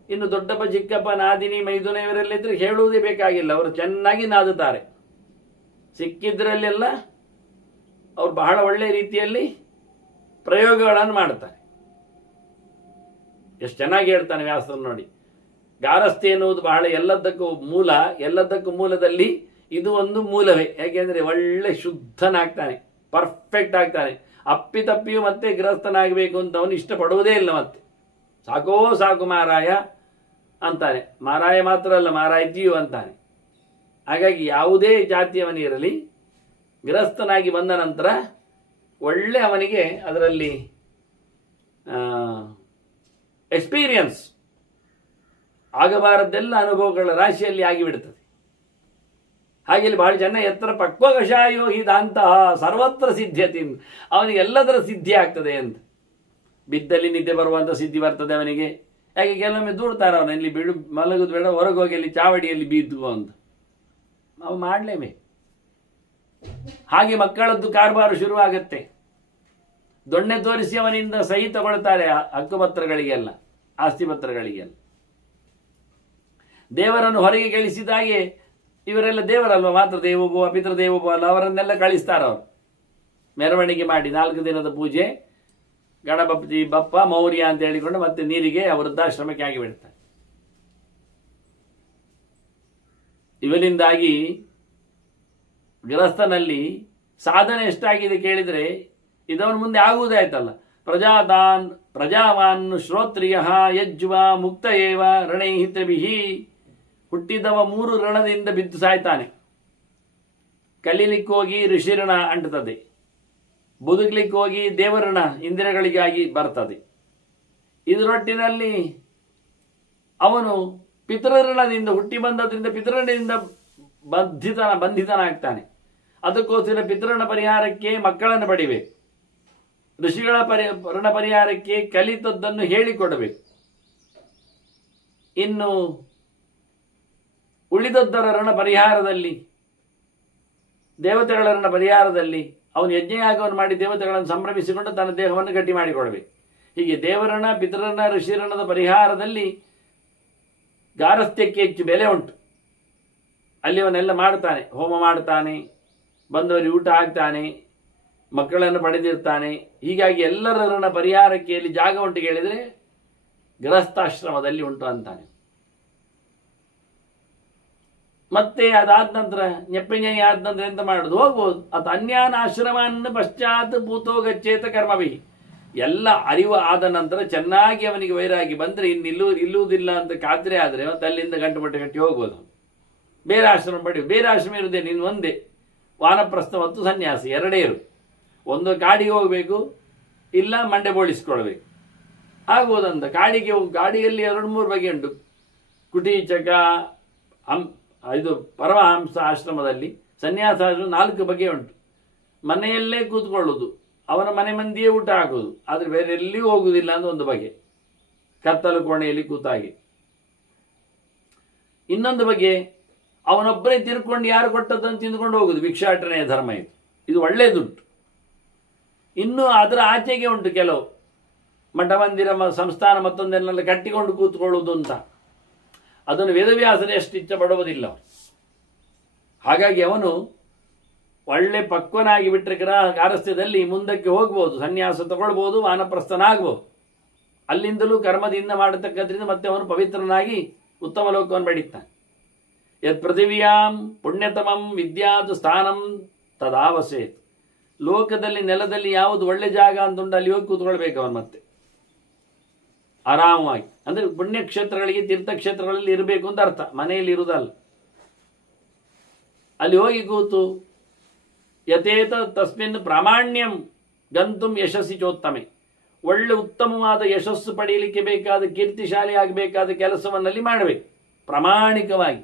ಇನ್ನು ದೊಡ್ಡಪ್ಪ ಚಿಕ್ಕಪ್ಪ ನಾದಿನಿ ಮೈದುನ ಇವರೆಲ್ಲ ಇದ್ರೆ ಹೇಳುವುದೇ ಬೇಕಾಗಿಲ್ಲ, ಅವರು ಚೆನ್ನಾಗಿ ನಾದುತ್ತಾರೆ. ಸಿಕ್ಕಿದ್ರಲ್ಲೆಲ್ಲ ಅವರು ಬಹಳ ಒಳ್ಳೆಯ ರೀತಿಯಲ್ಲಿ ಪ್ರಯೋಗಗಳನ್ನು ಮಾಡುತ್ತಾರೆ. ಎಷ್ಟು ಚೆನ್ನಾಗಿ ಹೇಳ್ತಾನೆ ವ್ಯಾಸರು ನೋಡಿ. ಗಾರಸ್ಥಿ ಎನ್ನುವುದು ಬಹಳ ಎಲ್ಲದಕ್ಕೂ ಮೂಲದಲ್ಲಿ ಇದು ಒಂದು ಮೂಲವೇ. ಯಾಕೆಂದ್ರೆ ಒಳ್ಳೆ ಶುದ್ಧನಾಗ್ತಾನೆ, ಪರ್ಫೆಕ್ಟ್ ಆಗ್ತಾನೆ. ಅಪ್ಪಿತಪ್ಪಿಯೂ ಮತ್ತೆ ಗೃಹಸ್ಥನಾಗಬೇಕು ಅಂತ ಅವನು ಇಷ್ಟಪಡುವುದೇ ಇಲ್ಲ. ಮತ್ತೆ ಸಾಕು ಮಾರಾಯ ಅಂತಾನೆ, ಮಾರಾಯ ಮಾತ್ರ ಅಲ್ಲ ಮಾರಾಯ್ತಿಯು ಅಂತಾನೆ. ಹಾಗಾಗಿ ಯಾವುದೇ ಜಾತಿಯವನಿರಲಿ ಗೃಹಸ್ಥನಾಗಿ ಬಂದ ನಂತರ ಒಳ್ಳೆ ಅವನಿಗೆ ಅದರಲ್ಲಿ ಎಕ್ಸ್ಪೀರಿಯನ್ಸ್ ಆಗಬಾರದೆಲ್ಲ ಅನುಭವಗಳ ರಾಶಿಯಲ್ಲಿ ಆಗಿಬಿಡ್ತದೆ. ಹಾಗೆ ಬಹಳ ಜನ ಎತ್ತರ ಪಕ್ವಕಷಾಯೋ ಹಿದಂತಹ ಸರ್ವತ್ರ ಸಿದ್ಧತೆ, ಅವನಿಗೆ ಎಲ್ಲದರ ಸಿದ್ಧಿ ಆಗ್ತದೆ ಅಂತ. ಬಿದ್ದಲ್ಲಿ ನಿದ್ದೆ ಬರುವಂಥ ಸಿದ್ಧಿ ಬರ್ತದೆ ಅವನಿಗೆ. ಯಾಕೆ ಕೆಲವೊಮ್ಮೆ ದೂಡ್ತಾರೆ ಅವನು, ಇಲ್ಲಿ ಮಲಗುದು ಬೇಡ, ಹೊರಗೆ ಹೋಗಿ ಅಲ್ಲಿ ಚಾವಡಿಯಲ್ಲಿ ಬೀದುವ ಅಂತ. ನಾವು ಮಾಡಲೇಬೇಕು. ಹಾಗೆ ಮಕ್ಕಳದ್ದು ಕಾರ್ಬಾರು ಶುರುವಾಗತ್ತೆ. ದೊಣ್ಣೆ ತೋರಿಸಿ ಅವನಿಂದ ಸಹಿ ತಗೊಳ್ತಾರೆ ಹಕ್ಕುಪತ್ರಗಳಿಗೆಲ್ಲ, ಆಸ್ತಿ ಪತ್ರಗಳಿಗೆಲ್ಲ. ದೇವರನ್ನು ಹೊರಗೆ ಕಳಿಸಿದಾಗೆ ಇವರೆಲ್ಲ ದೇವರಲ್ವ, ಮಾತ್ರ ದೇವೋಭವ ಪಿತೃದೇವೋಭವ ಅಲ್ಲ, ಅವರನ್ನೆಲ್ಲ ಕಳಿಸ್ತಾರ. ಅವರು ಮೆರವಣಿಗೆ ಮಾಡಿ 4 ದಿನದ ಪೂಜೆ, ಗಣಪತಿ ಬಪ್ಪ ಮೌರ್ಯ ಅಂತ ಹೇಳಿಕೊಂಡು ಮತ್ತೆ ನೀರಿಗೆ ವೃದ್ಧಾಶ್ರಮಕ್ಕೆ ಆಗಿಬಿಡ್ತಾರೆ. ಇವನಿಂದಾಗಿ ಗೃಹಸ್ಥನಲ್ಲಿ ಸಾಧನೆ ಎಷ್ಟಾಗಿದೆ ಕೇಳಿದ್ರೆ ಇದವನ ಮುಂದೆ ಆಗುವುದೇ ಆಯ್ತಲ್ಲ. ಪ್ರಜಾವಾನ್ ಶ್ರೋತ್ರಿಯ ಯಜ್ವ ಮುಕ್ತ ಏವ ರಣೈಹಿತಭಿಹಿ. ಹುಟ್ಟಿದವ 3 ರಣದಿಂದ ಬಿದ್ದು ಸಾಯ್ತಾನೆ. ಕಲೀಲಿಕ್ಕೆ ಹೋಗಿ ಋಷಿಋಣ ಅಂಟುತ್ತದೆ, ಬದುಕಲಿಕ್ಕೆ ಹೋಗಿ ದೇವಋಣ ಇಂದ್ರಿಯಗಳಿಗಾಗಿ ಬರ್ತದೆ. ಇದರೊಟ್ಟಿನಲ್ಲಿ ಅವನು ಪಿತೃಋಣದಿಂದ ಹುಟ್ಟಿ ಬಂದದ್ರಿಂದ ಪಿತೃಋಣದಿಂದ ಬಂಧಿತನಾಗ್ತಾನೆ. ಅದಕ್ಕೋಸ್ಕರ ಪಿತೃಋಣ ಪರಿಹಾರಕ್ಕೆ ಮಕ್ಕಳನ್ನು ಪಡಿಬೇಕು, ಋಷಿಗಳ ಋಣ ಪರಿಹಾರಕ್ಕೆ ಕಲಿತದ್ದನ್ನು ಹೇಳಿಕೊಡಬೇಕು. ಇನ್ನು ಉಳಿದದ್ದರ ಋಣ ಪರಿಹಾರದಲ್ಲಿ, ದೇವತೆಗಳ ಋಣ ಪರಿಹಾರದಲ್ಲಿ ಅವನು ಯಜ್ಞಯಾಗವನ್ನು ಮಾಡಿ ದೇವತೆಗಳನ್ನು ಸಂಭ್ರಮಿಸಿಕೊಂಡು ತನ್ನ ದೇಹವನ್ನು ಗಟ್ಟಿ ಮಾಡಿಕೊಡಬೇಕು. ಹೀಗೆ ದೇವರಣ, ಪಿತೃಋಣ, ಋಷಿಋಣದ ಪರಿಹಾರದಲ್ಲಿ ಗಾರಸ್ಥ್ಯಕ್ಕೆ ಹೆಚ್ಚು ಬೆಲೆ ಉಂಟು. ಅಲ್ಲಿ ಅವನೆಲ್ಲ ಮಾಡ್ತಾನೆ, ಹೋಮ ಮಾಡ್ತಾನೆ, ಬಂದವರಿಗೆ ಊಟ ಹಾಕ್ತಾನೆ, ಮಕ್ಕಳನ್ನು ಪಡೆದಿರ್ತಾನೆ. ಹೀಗಾಗಿ ಎಲ್ಲರ ಪರಿಹಾರಕ್ಕೆ ಇಲ್ಲಿ ಜಾಗ ಉಂಟು ಕೇಳಿದರೆ ಗೃಹಸ್ಥಾಶ್ರಮದಲ್ಲಿ ಉಂಟು ಅಂತಾನೆ. ಮತ್ತೆ ಅದಾದ ನಂತರ ನೆಪ್ಪೆಂಜನಿ ಆದ ನಂತರ ಎಂತ ಮಾಡುದು? ಹೋಗ್ಬೋದು. ಅದು ಅನ್ಯಾನ ಆಶ್ರಮವನ್ನು ಪಶ್ಚಾತ್ ಭೂತೋ ಗಚ್ಚೇತ ಕರ್ಮಭಿ. ಎಲ್ಲ ಅರಿವು ಆದ ನಂತರ ಚೆನ್ನಾಗಿ ಅವನಿಗೆ ವೈರಾಗಿ ಬಂದರೆ ಇಲ್ಲುವುದಿಲ್ಲ ಅಂತ ಖಾತ್ರಿ ಆದರೆ ಮತ್ತೆ ಅಲ್ಲಿಂದ ಗಂಟು ಬಟ್ಟೆ ಕಟ್ಟಿ ಹೋಗ್ಬೋದು. ಬೇರೆ ಆಶ್ರಮ ಪಡೆಯುವ. ಬೇರೆ ಆಶ್ರಮ ಇರುವುದೇ ನೀನು ಒಂದೇ, ವಾನಪ್ರಸ್ಥ ಮತ್ತು ಸನ್ಯಾಸಿ ಎರಡೇ ಇರು. ಒಂದು ಕಾಡಿಗೆ ಹೋಗಬೇಕು, ಇಲ್ಲ ಮಂಡೆ ಬೋಳಿಸ್ಕೊಳ್ಬೇಕು, ಆಗ್ಬೋದಂತ. ಕಾಡಿಗೆ ಗಾಡಿಯಲ್ಲಿ 2-3 ಬಗೆ ಉಂಟು. ಕುಟೀಚಕ, ಇದು ಪರಮಹಂಸ ಆಶ್ರಮದಲ್ಲಿ ಸನ್ಯಾಸ ಆಶ್ರಮ 4 ಬಗೆ ಉಂಟು. ಮನೆಯಲ್ಲೇ ಕೂತ್ಕೊಳ್ಳುವುದು, ಅವನ ಮನೆ ಮಂದಿಯೇ ಊಟ ಹಾಕೋದು, ಆದರೆ ಬೇರೆ ಎಲ್ಲಿಯೂ ಹೋಗುವುದಿಲ್ಲ ಅಂತ ಒಂದು ಬಗೆ, ಕತ್ತಲು ಕೋಣೆಯಲ್ಲಿ ಕೂತಾಗಿ. ಇನ್ನೊಂದು ಬಗೆ ಅವನೊಬ್ಬರೇ ತಿರ್ಕೊಂಡು ಯಾರು ಕೊಟ್ಟದ್ದನ್ನು ತಿಂದುಕೊಂಡು ಹೋಗುದು, ಭಿಕ್ಷಾಟನೆಯ ಧರ್ಮ ಇದು. ಇದು ಒಳ್ಳೆಯದುಂಟು. ಇನ್ನು ಅದರ ಆಚೆಗೆ ಉಂಟು ಕೆಲವು ಮಠ ಮಂದಿರ ಸಂಸ್ಥಾನ ಮತ್ತೊಂದನ್ನೆಲ್ಲ ಕಟ್ಟಿಕೊಂಡು ಕೂತ್ಕೊಳ್ಳುವುದು ಅಂತ. ಅದನ್ನು ವೇದವ್ಯಾಸನೇ ಅಷ್ಟು ಇಚ್ಛೆ ಪಡುವುದಿಲ್ಲ. ಹಾಗಾಗಿ ಅವನು ಒಳ್ಳೆ ಪಕ್ವನಾಗಿ ಬಿಟ್ಟರೆ ಗಾರಸ್ಥ್ಯದಲ್ಲಿ ಮುಂದಕ್ಕೆ ಹೋಗ್ಬೋದು, ಸನ್ಯಾಸ ತಗೊಳ್ಬೋದು, ವಾನಪ್ರಸ್ಥನಾಗ್ಬೋದು. ಅಲ್ಲಿಂದಲೂ ಕರ್ಮದಿಂದ ಮಾಡತಕ್ಕದ್ರಿಂದ ಮತ್ತೆ ಅವನು ಪವಿತ್ರನಾಗಿ ಉತ್ತಮ ಲೋಕವನ್ನು ಪಡೀತಾನೆ. ಯತ್ ಪೃಥಿವ್ಯಾಂ ಪುಣ್ಯತಮಂ ವಿದ್ಯಾದು ಸ್ಥಾನಂ ತದಾವಸೇತ್. ಲೋಕದಲ್ಲಿ ನೆಲದಲ್ಲಿ ಯಾವುದು ಒಳ್ಳೆ ಜಾಗ ಅಂತುಂಟು ಅಲ್ಲಿ ಹೋಗಿ ಕೂತ್ಕೊಳ್ಬೇಕು ಅವನು ಮತ್ತೆ ಆರಾಮವಾಗಿ. ಅಂದರೆ ಪುಣ್ಯಕ್ಷೇತ್ರಗಳಿಗೆ ತೀರ್ಥಕ್ಷೇತ್ರಗಳಲ್ಲಿ ಇರಬೇಕು ಅಂತ ಅರ್ಥ, ಮನೆಯಲ್ಲಿ ಇರುವುದಲ್ಲ. ಅಲ್ಲಿ ಹೋಗಿ ಕೂತು ಯಥೇತ ತಸ್ಮಿನ್ ಪ್ರಾಮಾಣ್ಯಂ ಗಂತುಂ ಯಶಸ್ಸಿ ಚೋತ್ತಮೆ. ಒಳ್ಳೆ ಉತ್ತಮವಾದ ಯಶಸ್ಸು ಪಡೆಯಲಿಕ್ಕೆ ಬೇಕಾದ ಕೀರ್ತಿಶಾಲಿ ಆಗಬೇಕಾದ ಕೆಲಸವನ್ನಲ್ಲಿ ಮಾಡಬೇಕು ಪ್ರಾಮಾಣಿಕವಾಗಿ.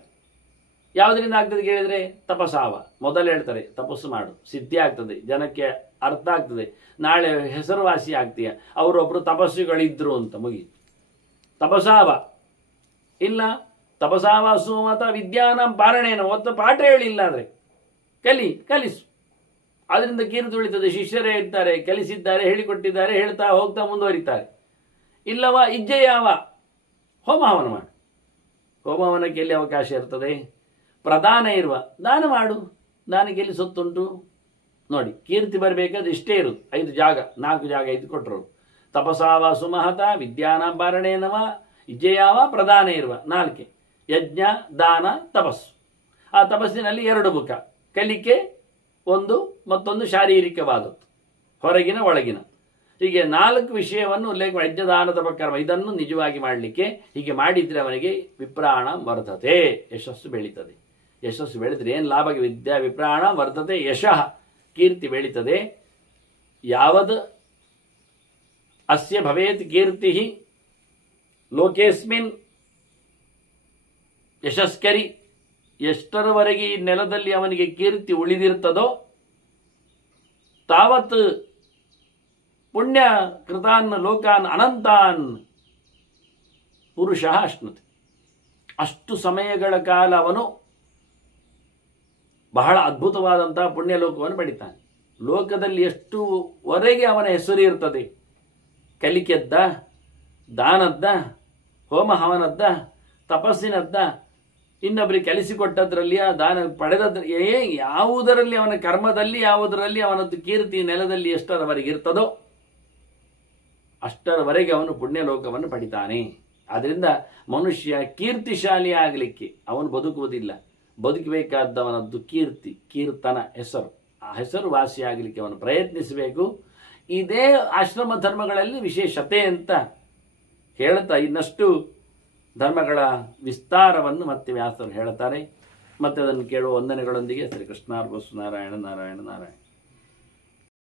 ಯಾವುದರಿಂದ ಆಗ್ತದೆ ಕೇಳಿದರೆ ತಪಸ್ಸಾವ. ಮೊದಲು ಹೇಳ್ತಾರೆ ತಪಸ್ಸು ಮಾಡು, ಸಿದ್ಧಿ ಆಗ್ತದೆ, ಜನಕ್ಕೆ ಅರ್ಥ ಆಗ್ತದೆ, ನಾಳೆ ಹೆಸರುವಾಸಿ ಆಗ್ತೀಯ, ಅವರೊಬ್ಬರು ತಪಸ್ಸುಗಳಿದ್ರು ಅಂತ ಮುಗೀತು. ತಪಸಾವ. ಇಲ್ಲ ತಪಸಾವ ಸುಮತ ವಿದ್ಯಾನಾಂ ಪಾರಣೇನ. ಒತ್ತ ಪಾಠ ಹೇಳಿಲ್ಲ ಆದರೆ ಕಲಿಸು, ಅದರಿಂದ ಕೀರ್ತಿ ಉಳಿತದೆ. ಶಿಷ್ಯರೇ ಇರ್ತಾರೆ, ಕಲಿಸಿದ್ದಾರೆ, ಹೇಳಿಕೊಟ್ಟಿದ್ದಾರೆ, ಹೇಳ್ತಾ ಹೋಗ್ತಾ ಮುಂದುವರಿತಾರೆ. ಇಲ್ಲವ ಇಜ್ಜೆಯಾವ, ಹೋಮ ಹವನ ಮಾಡು. ಹೋಮ ಹವನಕ್ಕೆ ಎಲ್ಲಿ ಅವಕಾಶ ಇರ್ತದೆ? ಪ್ರದಾನ ಇರುವ ದಾನ ಮಾಡು. ದಾನಕ್ಕೆ ಎಲ್ಲಿ ಸೊತ್ತುಂಟು ನೋಡಿ. ಕೀರ್ತಿ ಬರಬೇಕಾದ್ರೆ ಇಷ್ಟೇ ಇರುವುದು. 5 ಜಾಗ 4 ಜಾಗ ಇದು ಕೊಟ್ಟರು. ತಪಸಾವ ಸುಮಹತ ವಿದ್ಯಾನಾಂ ಪಾರಣೇನವ ಇಜ್ಜೆಯಾವ ಪ್ರದಾನ ಇರುವ 4. ಯಜ್ಞ, ದಾನ, ತಪಸ್ಸು. ಆ ತಪಸ್ಸಿನಲ್ಲಿ 2 ಮುಖ, ಕಲಿಕೆ ಒಂದು, ಮತ್ತೊಂದು ಶಾರೀರಿಕವಾದದ್ದು, ಹೊರಗಿನ ಒಳಗಿನ. ಹೀಗೆ 4 ವಿಷಯವನ್ನು ಉಲ್ಲೇಖ ಮಾಡಿ ಯಜ್ಞದಾನ ತಪಕರ್ಮ. ಇದನ್ನು ನಿಜವಾಗಿ ಮಾಡಲಿಕ್ಕೆ ಹೀಗೆ ಮಾಡಿದರೆ ಅವನಿಗೆ ವಿಪ್ರಾಣ ವರ್ಧತೆ, ಯಶಸ್ಸು ಬೆಳೀತದೆ. ಯಶಸ್ಸು ಬೆಳೆದರೆ ಏನು ಲಾಭ? ವಿದ್ಯಾ ವಿಪ್ರಾಣ ವರ್ಧತೆ ಯಶಃ, ಕೀರ್ತಿ ಬೆಳೀತದೆ. ಯಾವದು ಅಸ್ಯ ಭವೇತ್ ಕೀರ್ತಿ ಲೋಕೇಸ್ಮಿನ್ ಯಶಸ್ಕರಿ. ಎಷ್ಟರವರೆಗೆ ಈ ನೆಲದಲ್ಲಿ ಅವನಿಗೆ ಕೀರ್ತಿ ಉಳಿದಿರ್ತದೋ ತಾವತ್ ಪುಣ್ಯ ಕೃತಾನ್ ಲೋಕಾನ್ ಅನಂತಾನ್ ಪುರುಷ ಅಶ್ನುತೆ. ಅಷ್ಟು ಸಮಯಗಳ ಕಾಲ ಅವನು ಬಹಳ ಅದ್ಭುತವಾದಂತಹ ಪುಣ್ಯಲೋಕವನ್ನು ಪಡಿತಾನೆ. ಲೋಕದಲ್ಲಿ ಎಷ್ಟುವರೆಗೆ ಅವನ ಹೆಸರು ಇರ್ತದೆ, ಕಲಿಕೆದ್ದ, ದಾನದ್ದ, ಹೋಮ ಹವನದ್ದ, ತಪಸ್ಸಿನದ್ದ, ಇನ್ನೊಬ್ಬರಿಗೆ ಕಲಿಸಿಕೊಟ್ಟದ್ರಲ್ಲಿ, ದಾನ ಪಡೆದದ್ರ, ಯಾವುದರಲ್ಲಿ ಅವನ ಕರ್ಮದಲ್ಲಿ ಯಾವುದರಲ್ಲಿ ಅವನದ್ದು ಕೀರ್ತಿ ನೆಲದಲ್ಲಿ ಎಷ್ಟರವರೆಗೆ ಇರ್ತದೋ ಅಷ್ಟರವರೆಗೆ ಅವನು ಪುಣ್ಯಲೋಕವನ್ನು ಪಡಿತಾನೆ. ಆದ್ದರಿಂದ ಮನುಷ್ಯ ಕೀರ್ತಿಶಾಲಿ ಆಗಲಿಕ್ಕೆ ಅವನು ಬದುಕುವುದಿಲ್ಲ. ಬದುಕಬೇಕಾದವನದ್ದು ಕೀರ್ತಿ, ಕೀರ್ತನ, ಹೆಸರು. ಆ ಹೆಸರು ವಾಸಿಯಾಗಲಿಕ್ಕೆ ಅವನು ಪ್ರಯತ್ನಿಸಬೇಕು. ಇದೇ ಆಶ್ರಮ ಧರ್ಮಗಳಲ್ಲಿ ವಿಶೇಷತೆ ಅಂತ ಹೇಳ್ತಾ ಇನ್ನಷ್ಟು ಧರ್ಮಗಳ ವಿಸ್ತಾರವನ್ನು ಮತ್ತೆ ವ್ಯಾಸರು ಹೇಳ್ತಾರೆ. ಮತ್ತೆ ಅದನ್ನು ಕೇಳುವ ವಂದನೆಗಳೊಂದಿಗೆ ಶ್ರೀ ಕೃಷ್ಣಾರ್ಪಸ್ತು. ನಾರಾಯಣ ನಾರಾಯಣ ನಾರಾಯಣ.